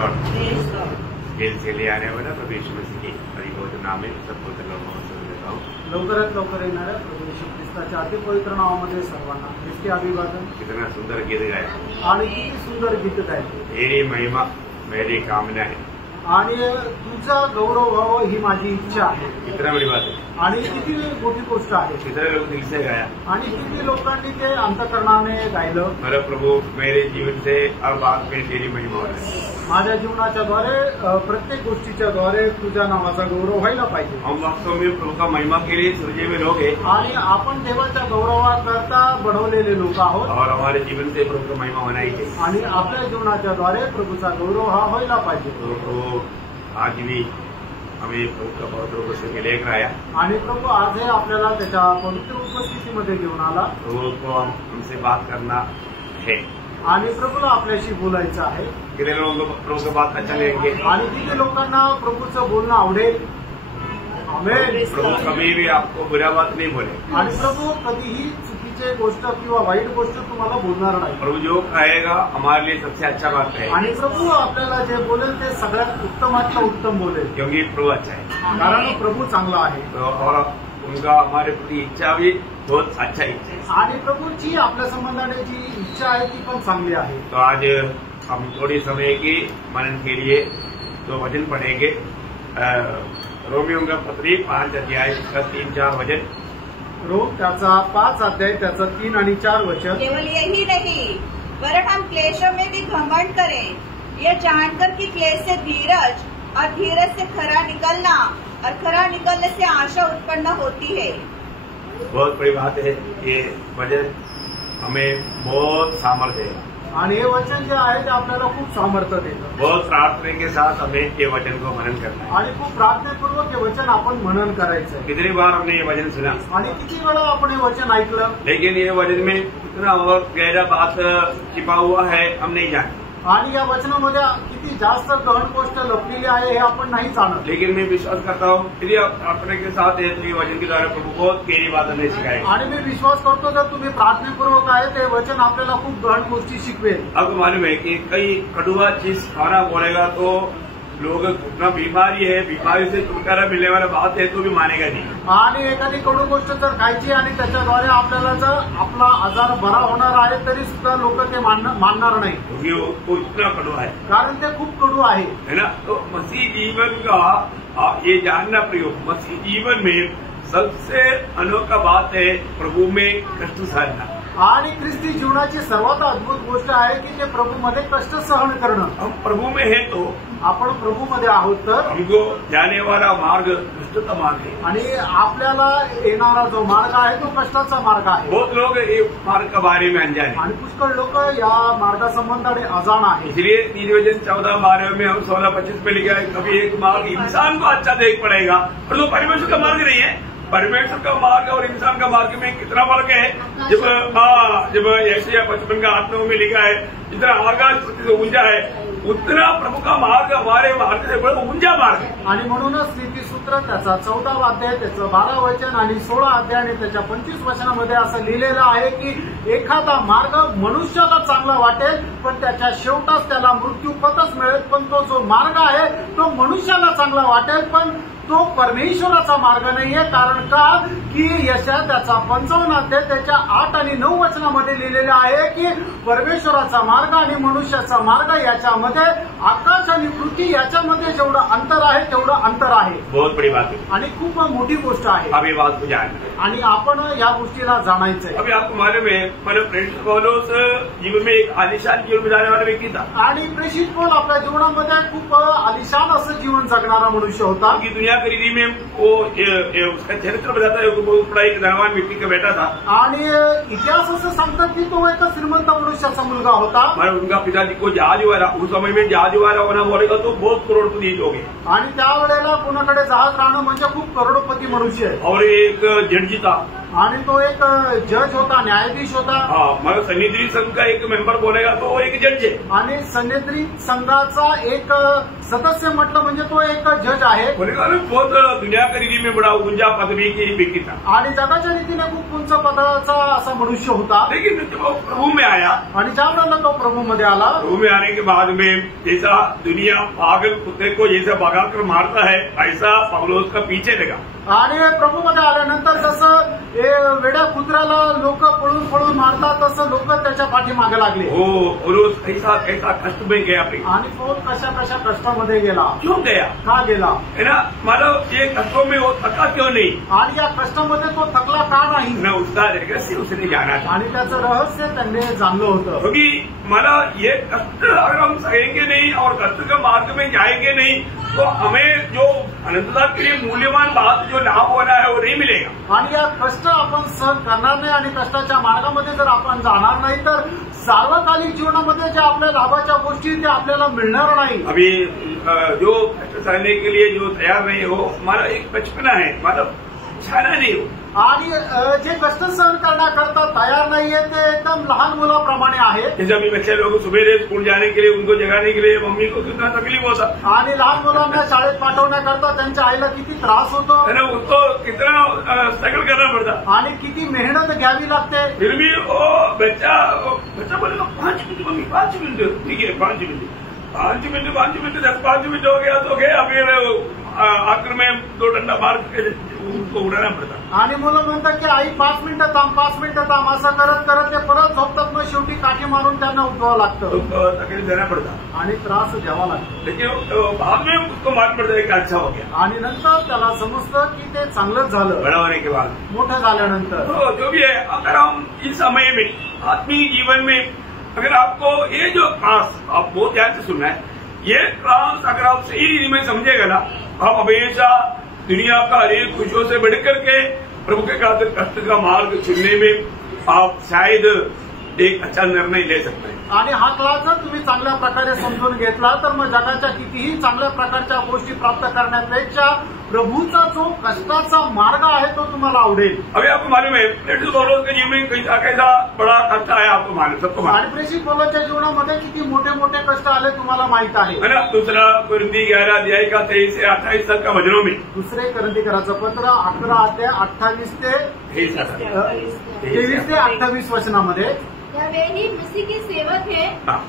Gel से ले आने वाला प्रभु यीशु मसीह के परिवर्तन नाम में सबको महोत्सव देता हूँ। लवकरात लवकर येणाऱ्या प्रभू येशू ख्रिस्ताच्या अति पवित्र नावामध्ये सर्वांना ख्रिस्ती अभिवादन। कितना सुंदर गीत गाया आणि किती सुंदर गीत गायले। तेरी महिमा मेरी कामना है आणि तुझा गौरव व्हावा ही माझी इच्छा आहे। कितना बड़ी बात है आणि किती मोठी गोष्ट आहे। कितने लोग दिल से गाया आणि किती लोकांनी ते अंतःकरणाने गायलं। मेरा प्रभु मेरे जीवन से हर बात में तेरी महिमा हो रही है। माझ्या जीवनाच्या द्वारे प्रत्येक गोष्टीच्या द्वारे तुझ्या नावाचा गौरव व्हायला पाहिजे। हम वास्तव में प्रभु का महिमा के लिए सृजे हुए लोग हैं आणि आपण देवाच्या गौरवाकरता बनवलेले लोक आहोत और हमारे जीवन से प्रभु का महिमा होना ही चाहिए। आणि आपल्या जीवनाच्या द्वारे प्रभूचा गौरव हा व्हायला पाहिजे। तो प्रभु आज भी हमें प्रभु का बहुत रूप से लेकर आया आणि प्रभू आजही आपल्याला त्याच्या पवित्र उपस्थितीमध्ये घेऊन आला। प्रभु को हमसे बात करना है आणि प्रभूला आपल्याशी बोलायचं आहे। कितने लोगों को प्रभु का बात अच्छा लगेंगे आणि किती लोकांना प्रभूचं बोलणं आवडेल। आमेन। प्रभु कभी भी आपको बुरा बात नहीं बोले आणि प्रभू कधीही चुकीची गोष्ट किंवा वाईट गोष्ट तुम्हाला बोलणार नाही। प्रभु जो कहेगा हमारे लिए सबसे अच्छा बात है आणि प्रभू आपल्याला जे बोलेल ते सगळ्यात उत्तमातलं उत्तम बोलेल, क्योंकि प्रभु अच्छा है कारण प्रभू चांगला आहे। तो और उनका हमारे प्रति इच्छा भी बहुत अच्छा इच्छा है आणि प्रभूची आपल्या संबंधाने जी इच्छा आहे ती पण चांगली आहे। तो आज हम थोड़ी समय की मनन के लिए तो वचन पढ़ेंगे। रोमियो का पत्री 5 अध्याय का 3-4 वचन। रोम त्याचा 5 अध्याय त्याचा 3 आणि 4 वचन। केवल यही नहीं वरन हम क्लेशों में भी घमंड करें, ये जानकर कि क्लेश से धीरज और धीरज से खरा निकलना और खरा निकलने से आशा उत्पन्न होती है। बहुत बड़ी बात है। ये वचन हमें बहुत सामर्थ्य है आणि हे वचन जे आहे ते आपल्याला खूप सामर्थ्य देतं। बहुत प्रार्थना के साथ हमें ये वचन को मनन करना है। आणि खूप प्रार्थनापूर्वक हे वचन आपण मनन करायचं। कितनी बार हमने ये वचन सुना आणि किती वेळा आपण हे वचन ऐकलं, लेकिन ये वचन में कितना और गहरा बात छिपा हुआ है हम नहीं जानते। आणि या वचनामध्ये किती जास्त गहन गोष्ट लपलेली आहे हे आपण नाही जाणत। लेकिन मैं विश्वास करता हूँ यदि आप प्रार्थना के साथ है तो ये वचन के द्वारा प्रभु बहुत गहरी बात हमें सिखाएगा। आणि मी विश्वास करतो जर तुम्ही प्रार्थनापूर्वक आहे ते वचन आपल्याला खूप गहन गोष्टी शिकवेल। आपको मालूम है कि कई कड़वा चीज खाना बोलेगा तो लोग घुटना बीमारी है, बीमारी से छुटकारा मिलने वाला बात है तो भी मानेगा नहीं। आणि एखादी कडू गोष्ट जर खायची आणि त्याच्याद्वारे आपल्याला जर आपला आजार बरा होणार आहे तरी सुद्धा लोक ते मानणार नाही, क्योंकि वो इतना कड़वा है, कारण ते खूप कडू आहे ना। तो मसीह जीवन का ये जानना प्रयोग, मसीह जीवन में सबसे अनोखा बात है प्रभु में कष्ट सहना। आणि ख्रिस्ती जीवनाची सर्वात अद्भुत गोष्ट आहे की ते प्रभूमध्ये कष्ट सहन करणं। हम प्रभु में है तो आपण प्रभूमध्ये आहोत तर हमको जाने वाला मार्ग कष्ट का मार्ग है आणि आपल्याला येणारा जो मार्ग आहे तो कष्टाचा मार्ग आहे। बहुत लोग ये मार्ग के बारे में अनजान है आणि पुष्कळ लोक या मार्गासंबंधाने अजाण आहे। इसलिए नीतिवचन 14-12 में हम 16-25 में लिखा है कभी एक मार्ग इंसान को अच्छा देख पड़ेगा पर वो परमेश्वर का मार्ग नहीं है। परमेश्वर का मार्ग और इंसान का मार्ग में कितना फर्क है। जब यशायाह 55 का 8 में लिखा है जितना आकाश पृथ्वी से ऊंचा है उतना प्रभु का मार्ग हमारे मार्ग से बड़ा ऊंचा मार्ग है। आणि म्हणूनच नीतिसूत्र त्याचा 14वा अध्याय त्याचं 12 वचन आणि 16 अध्याय आणि त्याच्या 25 वचनामध्ये असं लिहिलेलं आहे की एखादा मार्ग मनुष्याला चांगला वाटेल पण त्याच्या शेवटास त्याला मृत्यू पथच मिळेल, पण तो जो मार्ग आहे तो मनुष्याला चांगला वाटेल पण तो परमेश्वराचा मार्ग नाहीये। कारण का की यशायाह त्याचा 55 अध्याय त्याच्या 8 आणि 9 वचनामध्ये लिहिलेलं आहे की परमेश्वराचा मार्ग आणि मनुष्याचा मार्ग याच्यामध्ये आकाश आणि पृथ्वी याच्यामध्ये जेवढं अंतर आहे तेवढं अंतर आहे। बहुत बड़ी बात है आणि खूप मोठी गोष्ट आहे। अब ये बात को जानना आणि आपण या गोष्टीला जाणायचंय। अभी आपको मालूम है मतलब प्रेरित पौलुस जीवन में एक आलिशान जीवन गुजारने वाला व्यक्ति था। आणि प्रेषित पौल आपल्या जीवनामध्ये खूप आलिशान असं जीवन जगणारा मनुष्य होता। की दुनिया खरीदी में वो उसका चरित्र बताता है वो बहुत बड़ा एक धनवान व्यक्ति का बेटा था। आणि इतिहास असं सांगतात की तो एक श्रीमंत मनुष्याचा मुलगा होता। उनका पिताजी को जहाज वाला उस समय में जहाज वाला होना बोलेगा तो बहुत करोड़पति लोग हैं। आणि त्यावेळेला कोणाकडे जहाज राहणं म्हणजे खूप करोडपती मनुष्य आहे। और एक जड्जी था आणि तो एक जज होता, न्यायाधीश होता. मग सन्निधी संघ का एक मेंबर बोलेगा तो एक जज आहे. आणि सन्निधी संघाचा एक सदस्य म्हटलं म्हणजे तो एक जज आहे. बोलेगा बहुत दुनिया का रीति में बड़ा ऊंचा पदवी की व्यक्ति था. आणि जगाच्या रीतीने खूप उंच पदाचा असा मनुष्य होता. लेकिन जब वो प्रभु में आया, आणि ज्या वेळेला तो प्रभू मध्ये आला, प्रभु में आने के बाद में जैसा दुनिया पागल कुत्ते को जैसा भगाकर मारता है, ऐसा पौलुस का पीछे लगा. आणि प्रभू मध्ये आल्यानंतर जसं वेड्या कुत्र्याला लोक पळून पळून मारतात तसं लोक त्याच्या पाठीमागे लागले. हो, पौलुस कैसा कैसा कष्ट में गया. आणि तो कशा कशा कष्टामध्ये गेला. क्यों गया? का गेला? है ना, मतलब ये कष्टों में वो थका क्यों नहीं? आणि या कष्टामध्ये तो थकला का नाही? न उसका रहस्य उसने जाना था. आणि त्याचं रहस्य त्यांनी जाणलं होतं. क्योंकि मला ये कष्ट अगर हम सहेंगे नहीं और कष्ट के मार्ग में जाएंगे नहीं तो हमें जो अनंतता के लिए मूल्यवान बात जो लाभ होना है वो नहीं मिलेगा. आणि या कष्ट आपण सहन करणार नाही आणि कष्टाच्या मार्गामध्ये जर आपण जाणार नाही तर सार्वकालिक जीवनामध्ये ज्या आपल्या लाभाच्या गोष्टी त्या आपल्याला मिळणार नाही. अभी जो कष्ट सहने के लिए जो तैयार नहीं हो, हमारा एक बचपना है, मतलब छाना नहीं हो. आणि जे कष्ट सहन करण्याकरता तयार नाहीये ते एकदम लहान मुलाप्रमाणे आहेत. जैसे अभी बच्चे लोग सुबह स्कूल जाने के लिए उनको जगाने के लिए मम्मी को कितना तकलीफ होता. आणि लहान मुलांना शाळेत पाठवण्याकरता त्यांच्या आईला किती त्रास होतो. उसको कितना स्ट्रगल करना पड़ता. आणि किती मेहनत घ्यावी लागते. फिर भी वो बच्चा बोलेगा 5 मिनट मम्मी, 5 मिनट. ठीक है, 5 मिनट 5 मिनट हो गया तो गया. फिर आखिर में 2 डंडा मार के उनको उड़ाना पड़ता. आणि मुलं म्हणतात की आई 5 मिनिटं थांब, 5 मिनिटं थांब असं करत करत ते परत झोपतात. मग शेवटी काठी मारून त्यांना उठवावं लागतं. तकलीफ देना पड़ता आणि त्रास घ्यावा लागतो. लेकिन बाद में उसको मालूम पड़ता है कि अच्छा हो गया. आणि नंतर त्याला समजतं की ते चांगलंच झालं. बड़ा होने के बाद, मोठं झाल्यानंतर. तो जो भी है, अगर हम इस समय में आत्मीय जीवन में अगर आपको ये जो क्लास आप बहुत ध्यान से सुनना है, ये क्लास अगर आप सही रीति में समझेगा ना, आप हमेशा दुनिया का हरेक खुशियों से बढ़कर के प्रभु के खातिर कष्ट का मार्ग चुनने में आप शायद एक अच्छा निर्णय ले सकते हैं. आणि हा क्लास जर तुम्ही चांगल्या प्रकारे समजून घेतला तर मग जगाच्या कितीही चांगल्या प्रकारच्या गोष्टी प्राप्त करण्यापेक्षा प्रभूचा जो कष्टाचा मार्ग आहे तो तुम्हाला आवडेल. अभी आपको मालूम है पौलुस के जीवन में कैसा बड़ा कष्ट आया, आपको मालूम, सबको मालूम. आणि प्रेषित पौलुसच्या जीवनामध्ये किती मोठे मोठे कष्ट आले तुम्हाला माहित आहे. है ना. दूसरा कुरिन्थी 11 अध्याय का 23 से 28 तक का वचनों में, दुसरे कोरिन्थीकराचं पत्र 11 अध्याय 28 ते 23 ते 28 वचनामध्ये, क्या वे ही मसीह के सेवक है?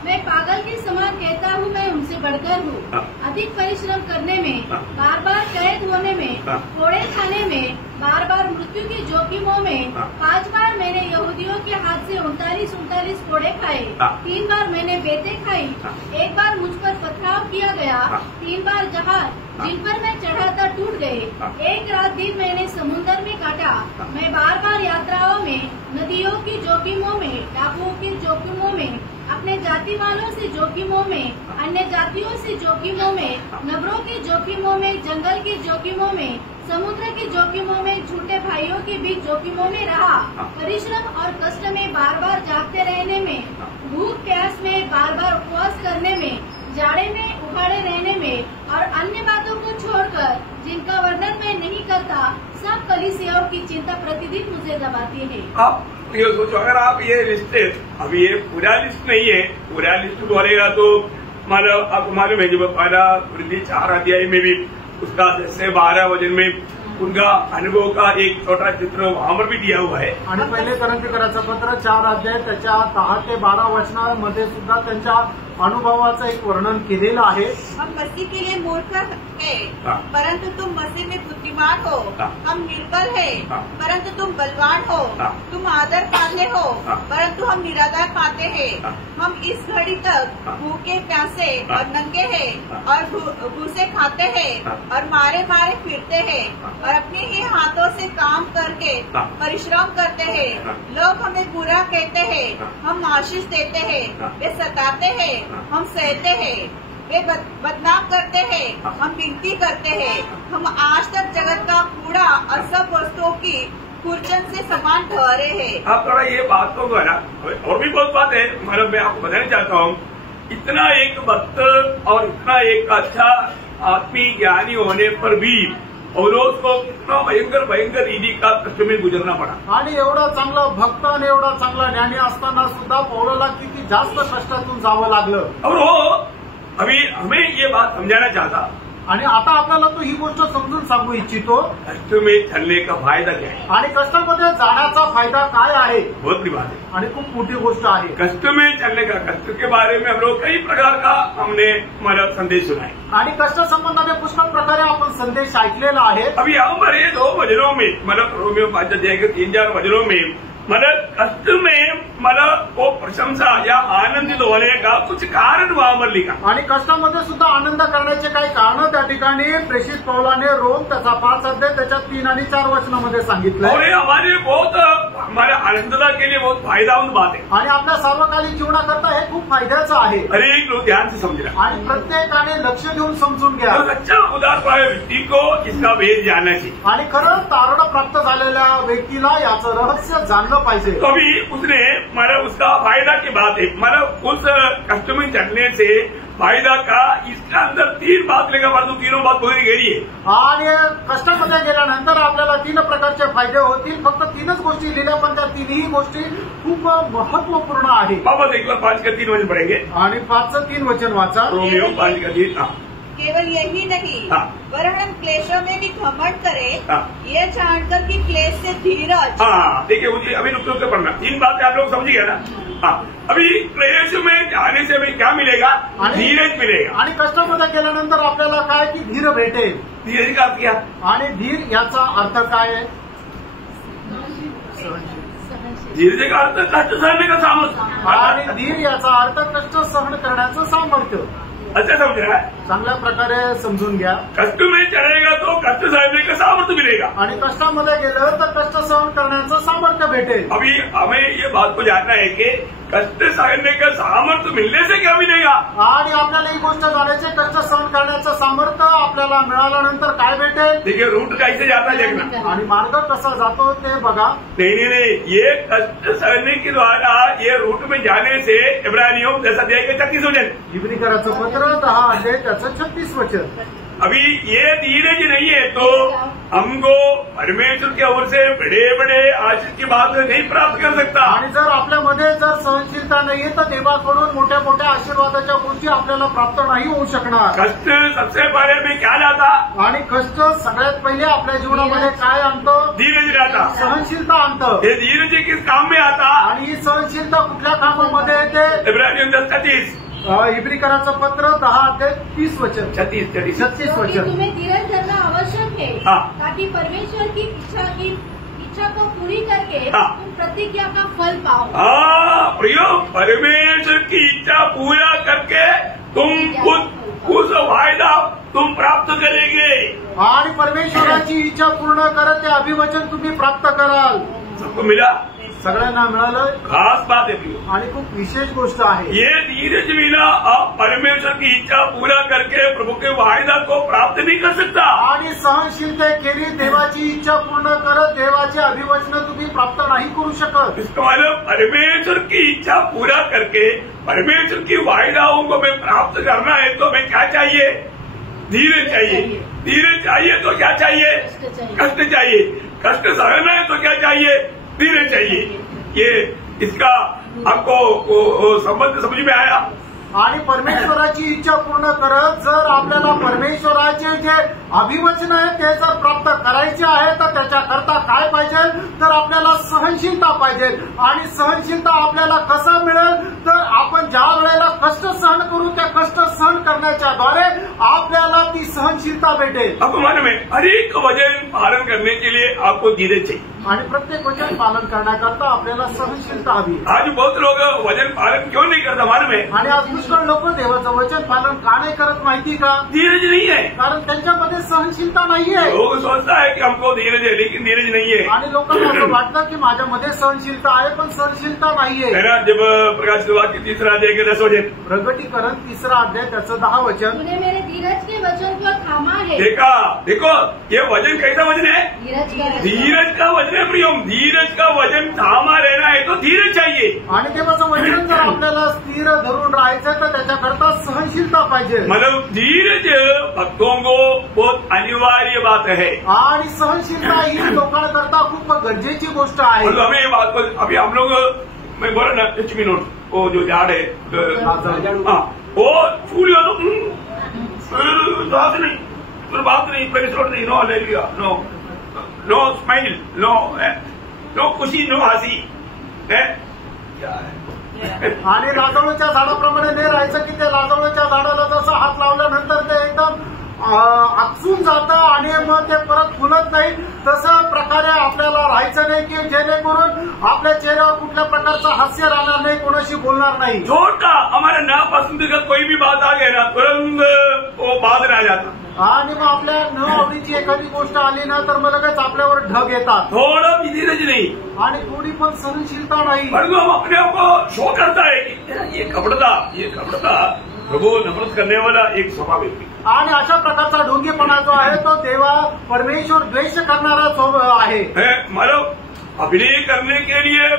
मैं पागल के समान कहता हूँ, मैं उनसे बढ़कर हूँ. अधिक परिश्रम करने में, बार बार कैद होने में, कोड़े खाने में, बार बार मृत्यु के जोखिमों में. 5 बार मैंने यहूदियों के हाथ से 39 कोड़े खाए. 3 बार मैंने बेतें खाई. 1 बार मुझ पर पथराव किया गया. 3 बार जहाज जिन पर मैं चढ़ा था टूट गए. 1 रात दिन मैंने समुद्र में काटा. मैं बार बार यात्राओं में, नदियों की जोखिमों में, डाकुओं के जोखिमों में, अपने जाति वालों से जोखिमों में, अन्य जातियों से जोखिमों में, नगरों के जोखिमों में, जंगल के जोखिमों में, समुद्र के जोखिमों में, झूठे भाइयों के बीच जोखिमों में रहा. परिश्रम और कष्ट में, बार बार जागते रहने में, भूख प्यास में, बार बार उपवास करने में, जाड़े में उखाड़े रहने में और अन्य बातों को छोड़कर जिनका वर्णन मैं नहीं करता, सब कलीसियाओं की चिंता प्रतिदिन मुझे दबाती है. आप ये सोचो, अगर आप ये लिस्ट, अभी ये पूरा लिस्ट नहीं है, पूरा लिस्ट बोलेगा तो मतलब आपको मालूम है जब पहला कुरिन्थी 4 अध्याय में भी उसका 10 से 12 वचन में उनका अनुभव का एक छोटा चित्र वहां पर भी दिया हुआ है. आणि पहिले कोरिन्थीकराचं पत्र 4 अध्याय त्याच्या 10 ते 12 वचनामध्ये सुद्धा त्यांच्या अनुभवाचं एक वर्णन केलेलं आहे. हम मसीह के लिए मूर्ख है, परंतु तुम मसीह में बुद्धिमान हो. हम निर्बल है, परंतु तुम बलवान हो. तुम आदर पाते हो, परंतु हम निरादर पाते हैं. हम इस घड़ी तक भूखे प्यासे और नंगे हैं और भूसे खाते हैं और मारे मारे फिरते हैं और अपने ही हाथों से काम करके परिश्रम करते हैं. लोग हमें बुरा कहते हैं, हम आशीष देते हैं. वे सताते हैं, हम सहते हैं. वे बदनाम करते हैं, हम विनती करते हैं. हम आज तक जगत का कूड़ा और सब वस्तुओं की खुरचन से समान ठहरे हैं. आप थोड़ा ये बात को है ना, और भी बहुत बात है, मतलब मैं आपको बताना चाहता हूँ, इतना एक भक्त और इतना एक अच्छा आत्मीय ज्ञानी होने पर भी पौलोस को कितना भयंकर भयंकर रीति का कष्ट में गुजरना पड़ा। आणि एवढा चांगला भक्त आणि एवढा चांगला ज्ञानी असताना सुद्धा पौलोला किती जास्त कष्टातून जावं लागलं। और वो अभी हमें ये बात समझाना चाहता, आणि आता आपल्याला तो ही गोष्ट समजून सांगू इच्छितो, कष्ट में चलने का फायदा क्या है, आणि कष्टामध्ये जाण्याचा फायदा काय आहे। बहुत बड़ी बात है। आणि खूप मोठी गोष्ट आहे। कष्ट में चलने का, कष्ट के बारे में हम लोग कई प्रकार का हमने हमारा संदेश सुना है। आणि कष्ट संबंधाने पुष्कळ प्रकारे आपण संदेश ऐकलेला आहे। अभी यहाँ पर ये 2 वचनों में मतलब रोमियो 5-3-4 वचनों में मतलब कष्ट में मतलब वो प्रशंसा या आनंदित होने का कुछ कारण वहां पर लिखा। आणि कष्टामध्ये सुद्धा आनंद करण्याचे काही कारण त्या ठिकाणी प्रेषित पौलाने रोम त्याचा 5 अध्याय त्याच्या 3 आणि 4 वचनामध्ये सांगितलं। और ये हमारे बहुत हमारे आनंदता के लिए बहुत फायदेमंद बात है। आणि आपल्या सार्वकालिक जीवनाकरता हे खूप फायद्याचं आहे। हर एक लोग ध्यान से समझ रहा आणि प्रत्येकाने लक्ष देऊन समजून घ्या। और सच्चा उदार पाए व्यक्ति को इसका भेद जानना चाहिए। आणि खरं तारण प्राप्त झालेल्या व्यक्तीला याचं रहस्य जाणलं पाहिजे। तो अभी उसने मतलब उसका फायदा की बात है, मतलब उस कष्ट में चढ़ने से फायदा का इसका अंदर 3 बात लेकर परंतु तीनों बात पूरी गई है। आणि कष्टामध्ये गेल्यानंतर आपल्याला 3 प्रकारचे फायदे होतील। फक्त 3च गोष्टी लिहिल्या, पण त्या 3ही गोष्टी खूप महत्वपूर्ण आहे। वापस एक बार 5 का 3 वचन पढ़ेंगे। आणि 5चं 3 वचन वाचा। रोमियो 5 का 3। केवल यही नहीं, हाँ। वरन हम क्लेशों में भी घमंड करें, हाँ। ये जानकर कि क्लेश से धीरज। हाँ देखिए मुझे अभी रुक रुक पढ़ना, 3 बातें आप लोग समझिए ना। हाँ अभी क्लेश में जाने से हमें क्या मिलेगा, धीरज मिलेगा। आणि कष्टामध्ये गेल्यानंतर आपल्याला काय की धीर भेटेल। धीरज का अर्थ क्या? आणि धीर याचा अर्थ काय आहे? धीरज का अर्थ कष्ट सहने का सामर्थ्य। आणि धीर याचा अर्थ कष्ट सहन करण्याचं सामर्थ्य। अच्छा समझ रहा है? चांगल्या प्रकारे समजून घ्या। कष्ट में चढ़ेगा तो कष्ट सहने का सामर्थ्य मिलेगा। आणि कष्टामध्ये गेलं तर कष्ट सहन करण्याचं सामर्थ्य भेटेल। अभी हमें ये बात को जानना है कि कष्ट सहने का सामर्थ्य मिलने से क्या मिलेगा। आणि आपल्याला ही गोष्ट जाण्याचे कष्ट सहन करण्याचं सामर्थ्य आपल्याला मिळाल्यानंतर काय भेटेल? देखिए रूट कैसे जाता है देखना। आणि मार्ग कसा जातो ते बघा। नहीं, ये कष्ट सहने के द्वारा ये रूट में जाने से इब्रानियों 10 अध्याय के 36 वचन, इब्रिकराचं पत्र 10 अध्याय त्याचं 36 वचन। अभी ये धीरज नहीं है तो हमको परमेश्वर की ओर से बड़े बड़े आशीष की बात नहीं प्राप्त कर सकता। आणि जर आपल्यामध्ये जर सहनशीलता नाहीये तर देवाकडून मोठ्या मोठ्या आशीर्वादाच्या गोष्टी आपल्याला प्राप्त नाही होऊ शकणार। कष्ट सबसे पहले में क्या लाता? आणि कष्ट सगळ्यात पहिले आपल्या जीवनामध्ये काय आणतो? धीरज लाता। सहनशीलता आणतं। ये धीरज किस काम में आता? आणि ही सहनशीलता कुठल्या कामामध्ये येते? इब्रानियों 10:36 इब्रिकराचं पत्र 10 अध्याय 30 वचन 36 36 क्योंकि वचन। तुम्हें धीरज धरना आवश्यक है, हाँ। ताकि परमेश्वर की इच्छा को पूरी करके हाँ। तुम प्रतिज्ञा का फल पाओ। हाँ प्रियो, परमेश्वर की इच्छा पूरा करके तुम उस वायदा तुम प्राप्त करेंगे। आणि परमेश्वराची इच्छा पूर्ण करत ते अभिवचन तुम्ही प्राप्त कराल। सबको मिला? सगळ्यांना मिळालं। खास बात है प्रियो, आणि खूप विशेष गोष्ट आहे। ये धीरज बिना आप परमेश्वर की इच्छा पूरा करके प्रभु के वायदा को प्राप्त नहीं कर सकता। आणि सहनशीलतेखेरी देवाची इच्छा पूर्ण करत देवाचे अभिवचन तुम्ही प्राप्त नाही करू शकत। इसका मतलब परमेश्वर की इच्छा पूरा करके परमेश्वर की वायदाओं को मैं प्राप्त करना है तो मैं क्या चाहिए? धीरज चाहिए। धीरज चाहिए तो क्या चाहिए? कष्ट चाहिए। कष्ट सहना है तो क्या चाहिए? धीरज चाहिए। ये इसका आपको संबंध समझ में आया? आणि परमेश्वराची इच्छा पूर्ण करत जर आपल्याला परमेश्वराचे जे अभिवचन आहे ते जर प्राप्त करायचे आहे तर त्याच्याकरता काय पाहिजे? तर आपल्याला सहनशीलता पाहिजे। आणि सहनशीलता आपल्याला कसं मिळेल? तर आपण ज्या वेळेला कष्ट सहन करू त्या कष्ट सहन करण्याच्या द्वारे आपल्याला ती सहनशीलता भेटेल। आपको मालूम है हर एक वचन पालन करने के लिए आपको धीरज चाहिए। आणि प्रत्येक वचन पालन करण्याकरता आपल्याला सहनशीलता हवी। आज बहुत लोग वचन पालन क्यों नहीं करता मालूम है? आणि आज पुष्कळ लोक देवाचं वचन पालन का नाही करत माहिती का? धीरज नहीं है। कारण त्यांच्यामध्ये सहनशीलता नाहीये। लोग सोचता है कि हमको धीरज है लेकिन धीरज नहीं है। आणि लोकांना असं वाटतं की माझ्यामध्ये सहनशीलता आहे पण सहनशीलता नाहीये। है ना? जब प्रकाश के वाक्य 3 अध्याय के 10 वचन, प्रगटीकरण 3 अध्याय त्याचं 10 वचन। तूने मेरे धीरज के वचन को थामा है। देखा देखो ये वचन कैसा वचन है? धीरज का वचन है प्रियो। धीरज का वचन थामा रहना है तो धीरज चाहिए। आणि देवाचं वचन जर आपल्याला स्थिर धरून राहायचं तर त्याच्याकरता सहनशीलता पाहिजे। मतलब धीरज भक्तों को बहुत अनिवार्य बात है। आणि सहनशीलता ही लोकांकरता खूप गरजेची गोष्ट आहे। और हमें ये बात को अभी हम लोग मैं बोला ना HB नोट वो जो झाड़ है वो छू लिया तो बात नहीं बात नहीं प्रेसोट नहीं no hallelujah no no smile no खुशी नो हंसी है क्या है। आणि लाजवळीच्या झाडाप्रमाणे नाही राहायचं की ते लाजवळीच्या झाडाला जसं हात लावल्यानंतर ते एकदम आकसून जातं आणि मग ते परत फुलत नाही, तसं प्रकारे आपल्याला राहायचं नाही की जेणेकरून आपल्या चेहऱ्यावर कुठल्या प्रकारचं हास्य राहणार नाही, कोणाशी बोलणार नाही। छोटा हमारे नापसंदीदा कोई भी बात आ गई ना तुरंत वो बादल आ जाता आणि मग आपल्या न आवडीची एखादी गोष्ट आली ना तर मग लगेच आपल्यावर ढग येतात। थोड़ा भी धीरज नहीं आणि थोडी पण सहनशीलता नाही। परंतु हम अपने आप को शो करता है कि ये कपड़ता प्रभु नफरत करने वाला एक स्वभाव व्यक्ति आणि अशा प्रकारचा ढोंगीपणा जो आहे तो देवा परमेश्वर द्वेष करणारा स्वभाव आहे। मतलब अभिनय करने के लिए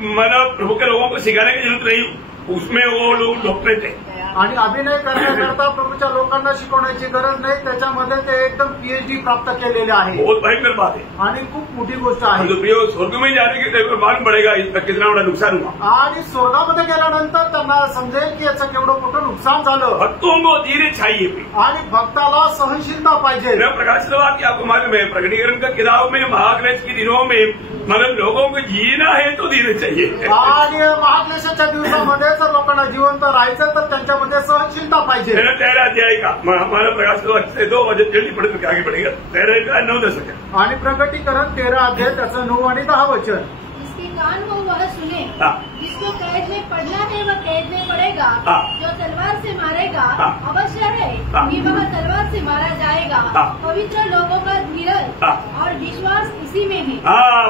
मतलब प्रभु के लोगों को सिखाने की जरूरत नहीं, उसमें वो लोग डॉक्टरेट है। आणि अभिनय करण्याकरता प्रभूच्या लोकांना शिकवण्याची गरज नाही, त्याच्यामध्ये ते एकदम PhD प्राप्त केलेले आहे। बहुत भयंकर बात है आणि खूप मोठी गोष्ट आहे। जो प्रिय स्वर्ग में जाने के टाइम मालूम पड़ेगा इसका कितना बड़ा नुकसान हुआ। आणि स्वर्गामध्ये गेल्यानंतर त्यांना समजेल की याचं केवढं मोठं नुकसान झालं। भक्तों को धीरे चाहिए आणि भक्ताला सहनशीलता पाहिजे। प्रकाश की आपको मालूम है प्रकटीकरण का किताब में महाक्लेश के दिनों में मतलब लोगों को जीना है तो धीरे चाहिए। आणि महाक्लेशाच्या दिवसामध्ये जर लोकांना जिवंत राहायचं तर त्यांच्यामध्ये सहनशीलता पाहिजे। 13 अध्याय का हमारा प्रकाश से 2 बजे जल्दी पढ़े तो आगे बढ़ेगा 13 का 9-10 का आणि प्रकटीकरण 13 अध्याय त्याचं 9 आणि 10 वचन। जिसके कान हो वह सुने, हाँ। जिसको कैद में पड़ना है वह कैद में पड़ेगा, हाँ। जो तलवार से मारेगा हाँ। अवश्य है हाँ। कि वह तलवार से मारा जाएगा। हाँ। पवित्र लोगों का धीरज हाँ। और विश्वास इसी में है।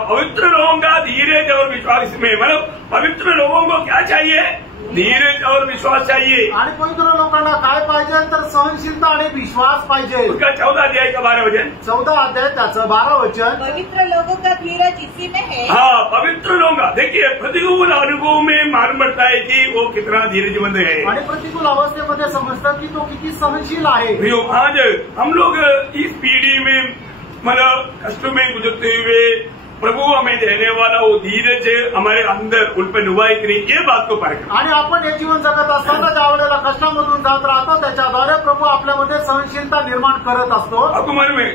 पवित्र लोगों का धीरज और विश्वास में मतलब पवित्र लोगों को क्या चाहिए, धीरज और विश्वास चाहिए। आणि पवित्र लोकांना काय पाहिजे तर सहनशीलता आणि विश्वास पाहिजे। उसका 14 अध्याय का 12 वचन 14 अध्याय त्याचं 12 वचन। पवित्र लोगों का धीरज इसी में है। हाँ पवित्र लोगों का देखिए प्रतिकूल अनुभव में मालूम पड़ता है कि वो कितना धीरजमंद है। आणि प्रतिकूल अवस्थेमध्ये समजतं की तो किती सहनशील आहे। आज हम लोग इस पीढ़ी में मतलब कष्ट में गुजरते हुए प्रभु हमें देने वाला वो धीरज हमारे अंदर उन पर नुवाई करी, ये बात को परख। आणि आपण हे जीवन जगत असताना ज्या वेळेला कष्टामधून जात राहतो त्याच्याद्वारे प्रभू आपल्यामध्ये सहनशीलता निर्माण करत असतो। आपको मालूम है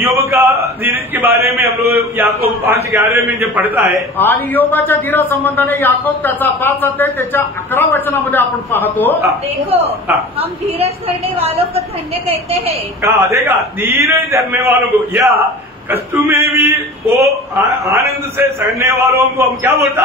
योग का धीरज के बारे में हम लोग याकूब 5:11 में जब पढ़ता है आणि योगाच्या धीरा संबंधाने याकूब त्याचा 5 अध्याय त्याच्या 11 वचनामध्ये आपण पाहतो। देखो हम धीरज धरने वालों को धन्य कहते हैं। कहा देखा धीरज धरने वालों को या कष्ट में भी वो आनंद से सहने वालों को हम क्या बोलता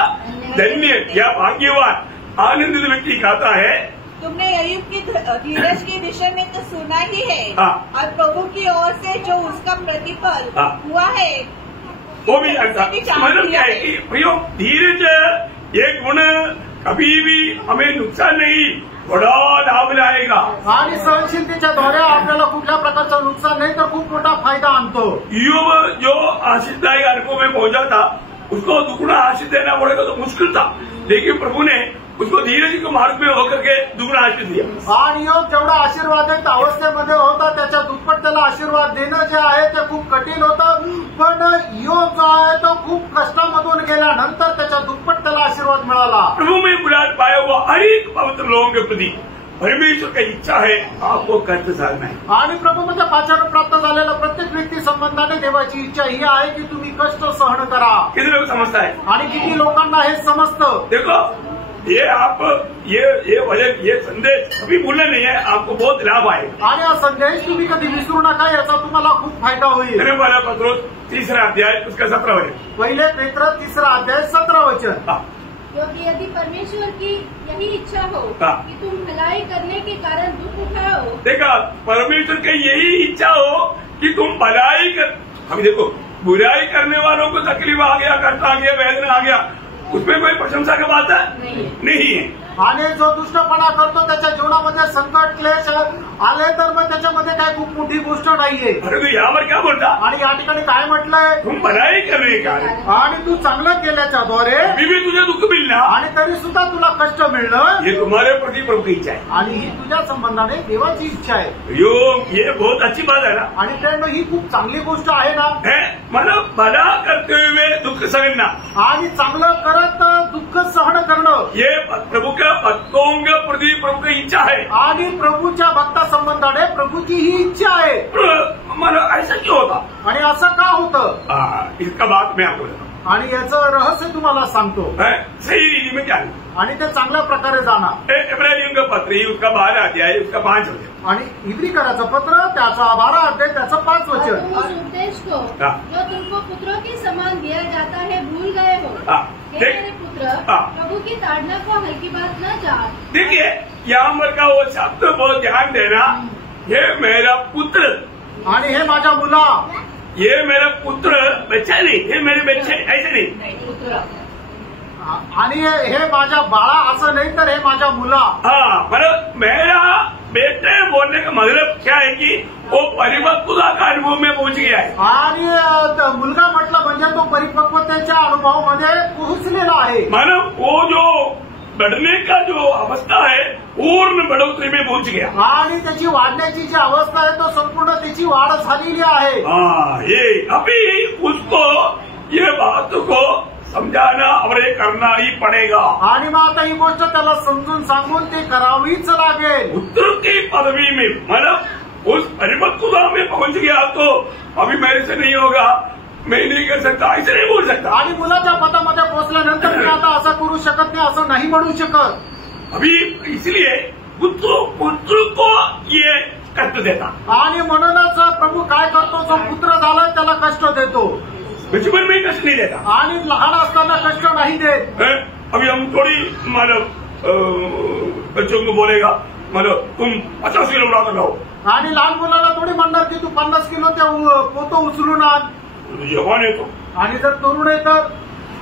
धन्य या भाग्यवान आनंदित व्यक्ति कहता है। तुमने अय्यूब की धीरज के विषय में तो सुना ही है हाँ। और प्रभु की ओर से जो उसका प्रतिफल हाँ। हुआ है वो भी जानता। मतलब क्या है कि प्रियो धीरज ये गुण कभी भी हमें नुकसान नहीं बड़ा लाभ लाएगा। आणि सहनशीलतेच्या द्वारे आपल्याला कुठल्या प्रकारचं नुकसान नाही तर खूप मोठा फायदा आणतो। ईयोब जो आशीषदायक अनुभव में पहुंचा था उसको दुगुना आशीष देना पड़ेगा तो मुश्किल था, लेकिन प्रभु ने उसको धीरज के मार्ग में होकर के दुगुना आशीष दिया। आणि योग जेवढा आशीर्वादित अवस्थेमध्ये होता त्याच्या दुप्पट त्याला आशीर्वाद देणं जे आहे ते खूप कठीण होतं, पण योग जो आहे तो खूप कष्टामधून गेल्यानंतर त्याच्या दुप्पट त्याला आशीर्वाद मिळाला। प्रभु में बुलाहट पाया हुआ हर एक पवित्र लोगों के प्रति परमेश्वर की इच्छा है आपको कष्ट सहना है। आणि प्रभूमध्ये पाचारण प्राप्त झालेला प्रत्येक व्यक्ती संबंधाने देवाची इच्छा ही आहे की तुम्ही कष्ट सहन करा। कितने लोग समझता है? आणि किती लोकांना हे समजतं। देखो ये आप ये वजन ये संदेश कभी भूलना नहीं है, आपको बहुत लाभ आएगा। आणि हा संदेश तुम्ही कधी विसरू नका, याचा तुम्हाला खूप फायदा होईल। मैंने बोला पत्रोस 3 अध्याय उसका 17 वचन पहिले पेत्र 3 अध्याय 17 वचन। क्योंकि यदि परमेश्वर की यही इच्छा हो हाँ। कि तुम भलाई करने के कारण दुख उठाओ। देखा परमेश्वर की यही इच्छा हो कि तुम भलाई कर, अभी देखो बुराई करने वालों को तकलीफ आ गया, कष्ट आ गया, वेदना आ गया, उसमें कोई प्रशंसा की बात है नहीं है। आणि जो दुष्टपणा करतो त्याच्या जीवनामध्ये संकट क्लेश आले तर मग त्याच्यामध्ये काय खूप मोठी गोष्ट नाहीये. अरे तू यावर क्या बोलता? आणि या ठिकाणी काय म्हटलंय, तुम भलाई करणे का आणि तू चांगलं केल्याच्या द्वारे मी तुझे दुःख मिळणार आणि तरी सुद्धा तुला कष्ट मिळणं हे तुम्हारे प्रति प्रभु की इच्छा है. आणि ही तुझ्या संबंधाने देवाची इच्छा आहे. ये बहुत अच्छी बात है ना. आणि त्यानं ही खूप चांगली गोष्ट आहे ना. मला भला करते हुए दुःख सहना आणि चांगलं करत दुःख सहन करणं ये प्रभु का भक्तों के प्रति प्रभु की इच्छा है. आणि प्रभूच्या भक्ता संबंधाने प्रभूची ही इच्छा आहे. मला ऐसा क्यों होता आणि असं का होतं, इसका बात मैं आपको बताऊं. आणि याचं रहस्य तुम्हाला सांगतो. सही रीति में जाना आणि ते चांगल्या प्रकारे जाणार. इब्राहिम का पत्र उसका 12 अध्याय उसका 5 वचन आणि इब्रिकराचं पत्र त्याचा 12 अध्याय त्याचं 5 और वचन. तुम उस उपदेश को जो तुमको पुत्रों के समान दिया जाता है भूल गए हो. हे मेरे पुत्र, प्रभु की ताड़ना को हल्की बात न जान. देखिए यहाँ पर का वो शब्द बहुत ध्यान देना. ये मेरा पुत्र आणि हे माझ्या मुला, ये मेरा पुत्र बच्चा नहीं, ये मेरे बच्चे ऐसे नहीं. आणि हे माझ्या बाळा असं नाही तर हे माझ्या मुला. हाँ मतलब मेरा बेटे बोलने का मतलब क्या है कि वो परिपक्वता का अनुभव में पहुंच गया है. आणि मुलगा म्हटलं म्हणजे तो परिपक्वतेच्या अनुभवामध्ये पोहोचलेला आहे. मतलब वो जो बढ़ने का जो अवस्था है पूर्ण बढ़ोतरी में पहुंच गया. आणि त्याची वाढण्याची जी अवस्था आहे तो संपूर्ण त्याची वाढ झालेली आहे. हाँ ये अभी उसको ये बात को समझाना और ये करना ही पड़ेगा. आणि मग आता ही गोष्ट त्याला समजून सांगून ते करावीच लागेल. पुत्र की पदवी में मतलब उस परिपक्वता में पहुंच गया तो अभी मेरे से नहीं होगा, मैं नहीं कर सकता, ऐसे नहीं बोल सकता. आणि मुलाच्या पदामध्ये पोहोचल्यानंतर मी आता असं करू शकत नाही असं नाही म्हणू शकत. अभी इसलिए पुत्र को ये कष्ट देता. आणि म्हणूनच प्रभू काय करतो, जो पुत्र झाला त्याला कष्ट देतो. बचपन में कष्ट नहीं देता. आणि लहान असताना कष्ट नाही देत. अभी हम थोड़ी मतलब बच्चों को बोलेगा मतलब तुम 50 किलो उठा कर लाओ. आणि लहान मुलाला थोडी म्हणणार की तू 50 किलो ते पोतं उचलून आण. जवान है तो. आणि जर तरुण आहे तर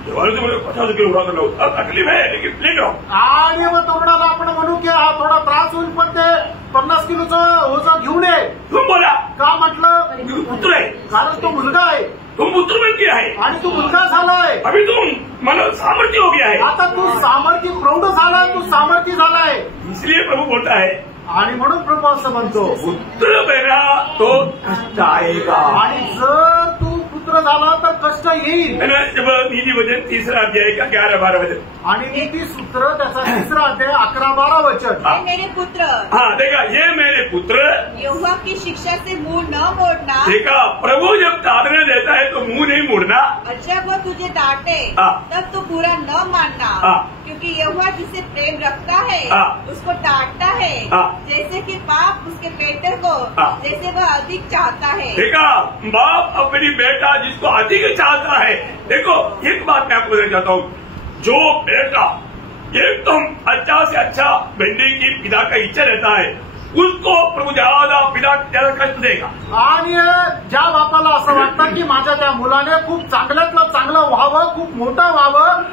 जवान से 50 किलो उठा कर लाओ. तकलीफ है लेकिन ले जाओ. आणि मग तरुणाला आपण म्हणू की हा थोडा त्रास होईल पण ते 50 किलोचं ओझं घेऊन ये. तुम बोला का म्हटलं, पुत्र आहे कारण तो मुलगा आहे. तुम पुत्र बन गया है आणि तू मुलगा झालाय. अभी तुम मतलब सामर्थ्य हो गया है. आता तू सामर्थ्य प्रौढ झालाय, तू सामर्थ्य झालाय. इसलिए प्रभु बोलता है आणि म्हणून प्रभू असं म्हणतो पुत्र बना तो कष्ट आएगा. आणि जर तू पुत्र झाला तर कष्ट येईल. जब नीति वचन 3 अध्याय का 11-12 वचन आणि नीती सूत्र त्याचा 3 अध्याय 11-12 वचन. हे मेरे पुत्र, हाँ देखा, ये मेरे पुत्र यहोवा की शिक्षा से मुंह न मोड़ना. देखा, प्रभु जब ताड़ना देता है तो मुंह नहीं मोड़ना. और जब वो तुझे डांटे तब तो बुरा न मानना, क्योंकि यहोवा जिसे प्रेम रखता है उसको डांटता है, जैसे कि बाप उसके बेटे को जैसे वह अधिक चाहता है. देखा, बाप अपनी बेटा जिसको अधिक चाहता है. देखो एक बात मैं आपको बताना चाहता हूँ, जो बेटा एकदम अच्छा से अच्छा बनने की पिता का इच्छा रहता है उसको प्रभु ज्यादा कष्ट देगा. आणि ज्या बापाला असं वाटतं की माझ्या त्या मुलाने खूप चांगल्यातलं चांगलं व्हावं, खूप मोठं व्हावं,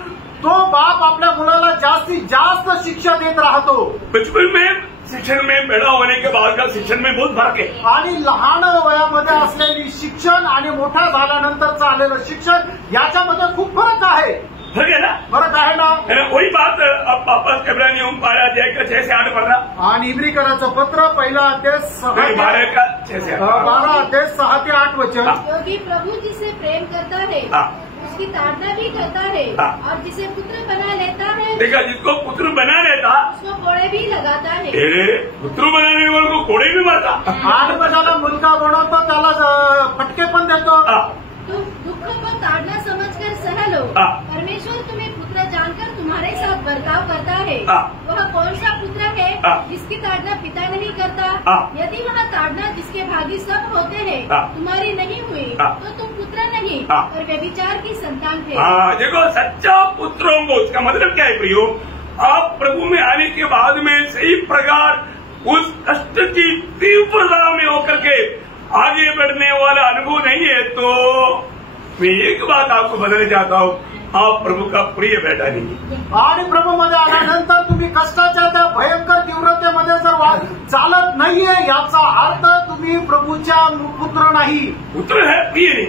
तो बाप आपल्या मुलाला जास्तीत जास्त शिक्षा देत राहतो. बचपन में शिक्षण में बड़ा होने के बाद का शिक्षण में बहुत फर्क है. आणि लहान वयामध्ये असलेली शिक्षण आणि मोठा झाल्यानंतरचं आलेलं शिक्षण याच्यामध्ये खूप फरक आहे. फर्क है ना, फरक आहे ना. वही बात अब वापस इब्रानियों 12 अध्याय का 6 से 8 पढ़ना. आणि इब्रिकराचं पत्र 1 अध्याय 12 का 6 से 8 12 अध्याय 6 ते 8 वचन. क्योंकि प्रभु जिसे प्रेम करता है उसकी ताड़ना भी करता है, और जिसे पुत्र बना लेता है, देखा, जिसको पुत्र बना लेता उसको कोड़े भी लगाता है. पुत्र बनाने वाले को कोड़े भी मारता. आणि मग ज्याला मुलगा बनवतो त्याला फटके पण देतो. तुम दुख को ताड़ना समझकर सह लो. परमेश्वर तुम्हें पुत्र जानकर तुम्हारे साथ बर्ताव करता है. वह कौन सा पुत्र है जिसकी ताड़ना पिता नहीं करता? यदि वह ताड़ना जिसके भागी सब होते हैं तुम्हारी नहीं हुई तो तुम पुत्र नहीं और व्यभिचार की संतान थे. देखो, सच्चा पुत्रों को उसका मतलब क्या है प्रियो, आप प्रभु में आने के बाद में सही प्रकार उस कष्ट की तीव्रता में होकर के आगे बढ़ने वाला अनुभव नहीं है. तो मैं एक बात आपको बताना चाहता हूँ, आप प्रभु का प्रिय बेटा नहीं। आणि प्रभूमध्ये आल्यानंतर तुम्ही कष्टाच्या त्या भयंकर तीव्रतेमध्ये जर चालत नाहीये याचा अर्थ तुम्ही प्रभूच्या पुत्र नाही, पुत्र है प्रिय नहीं,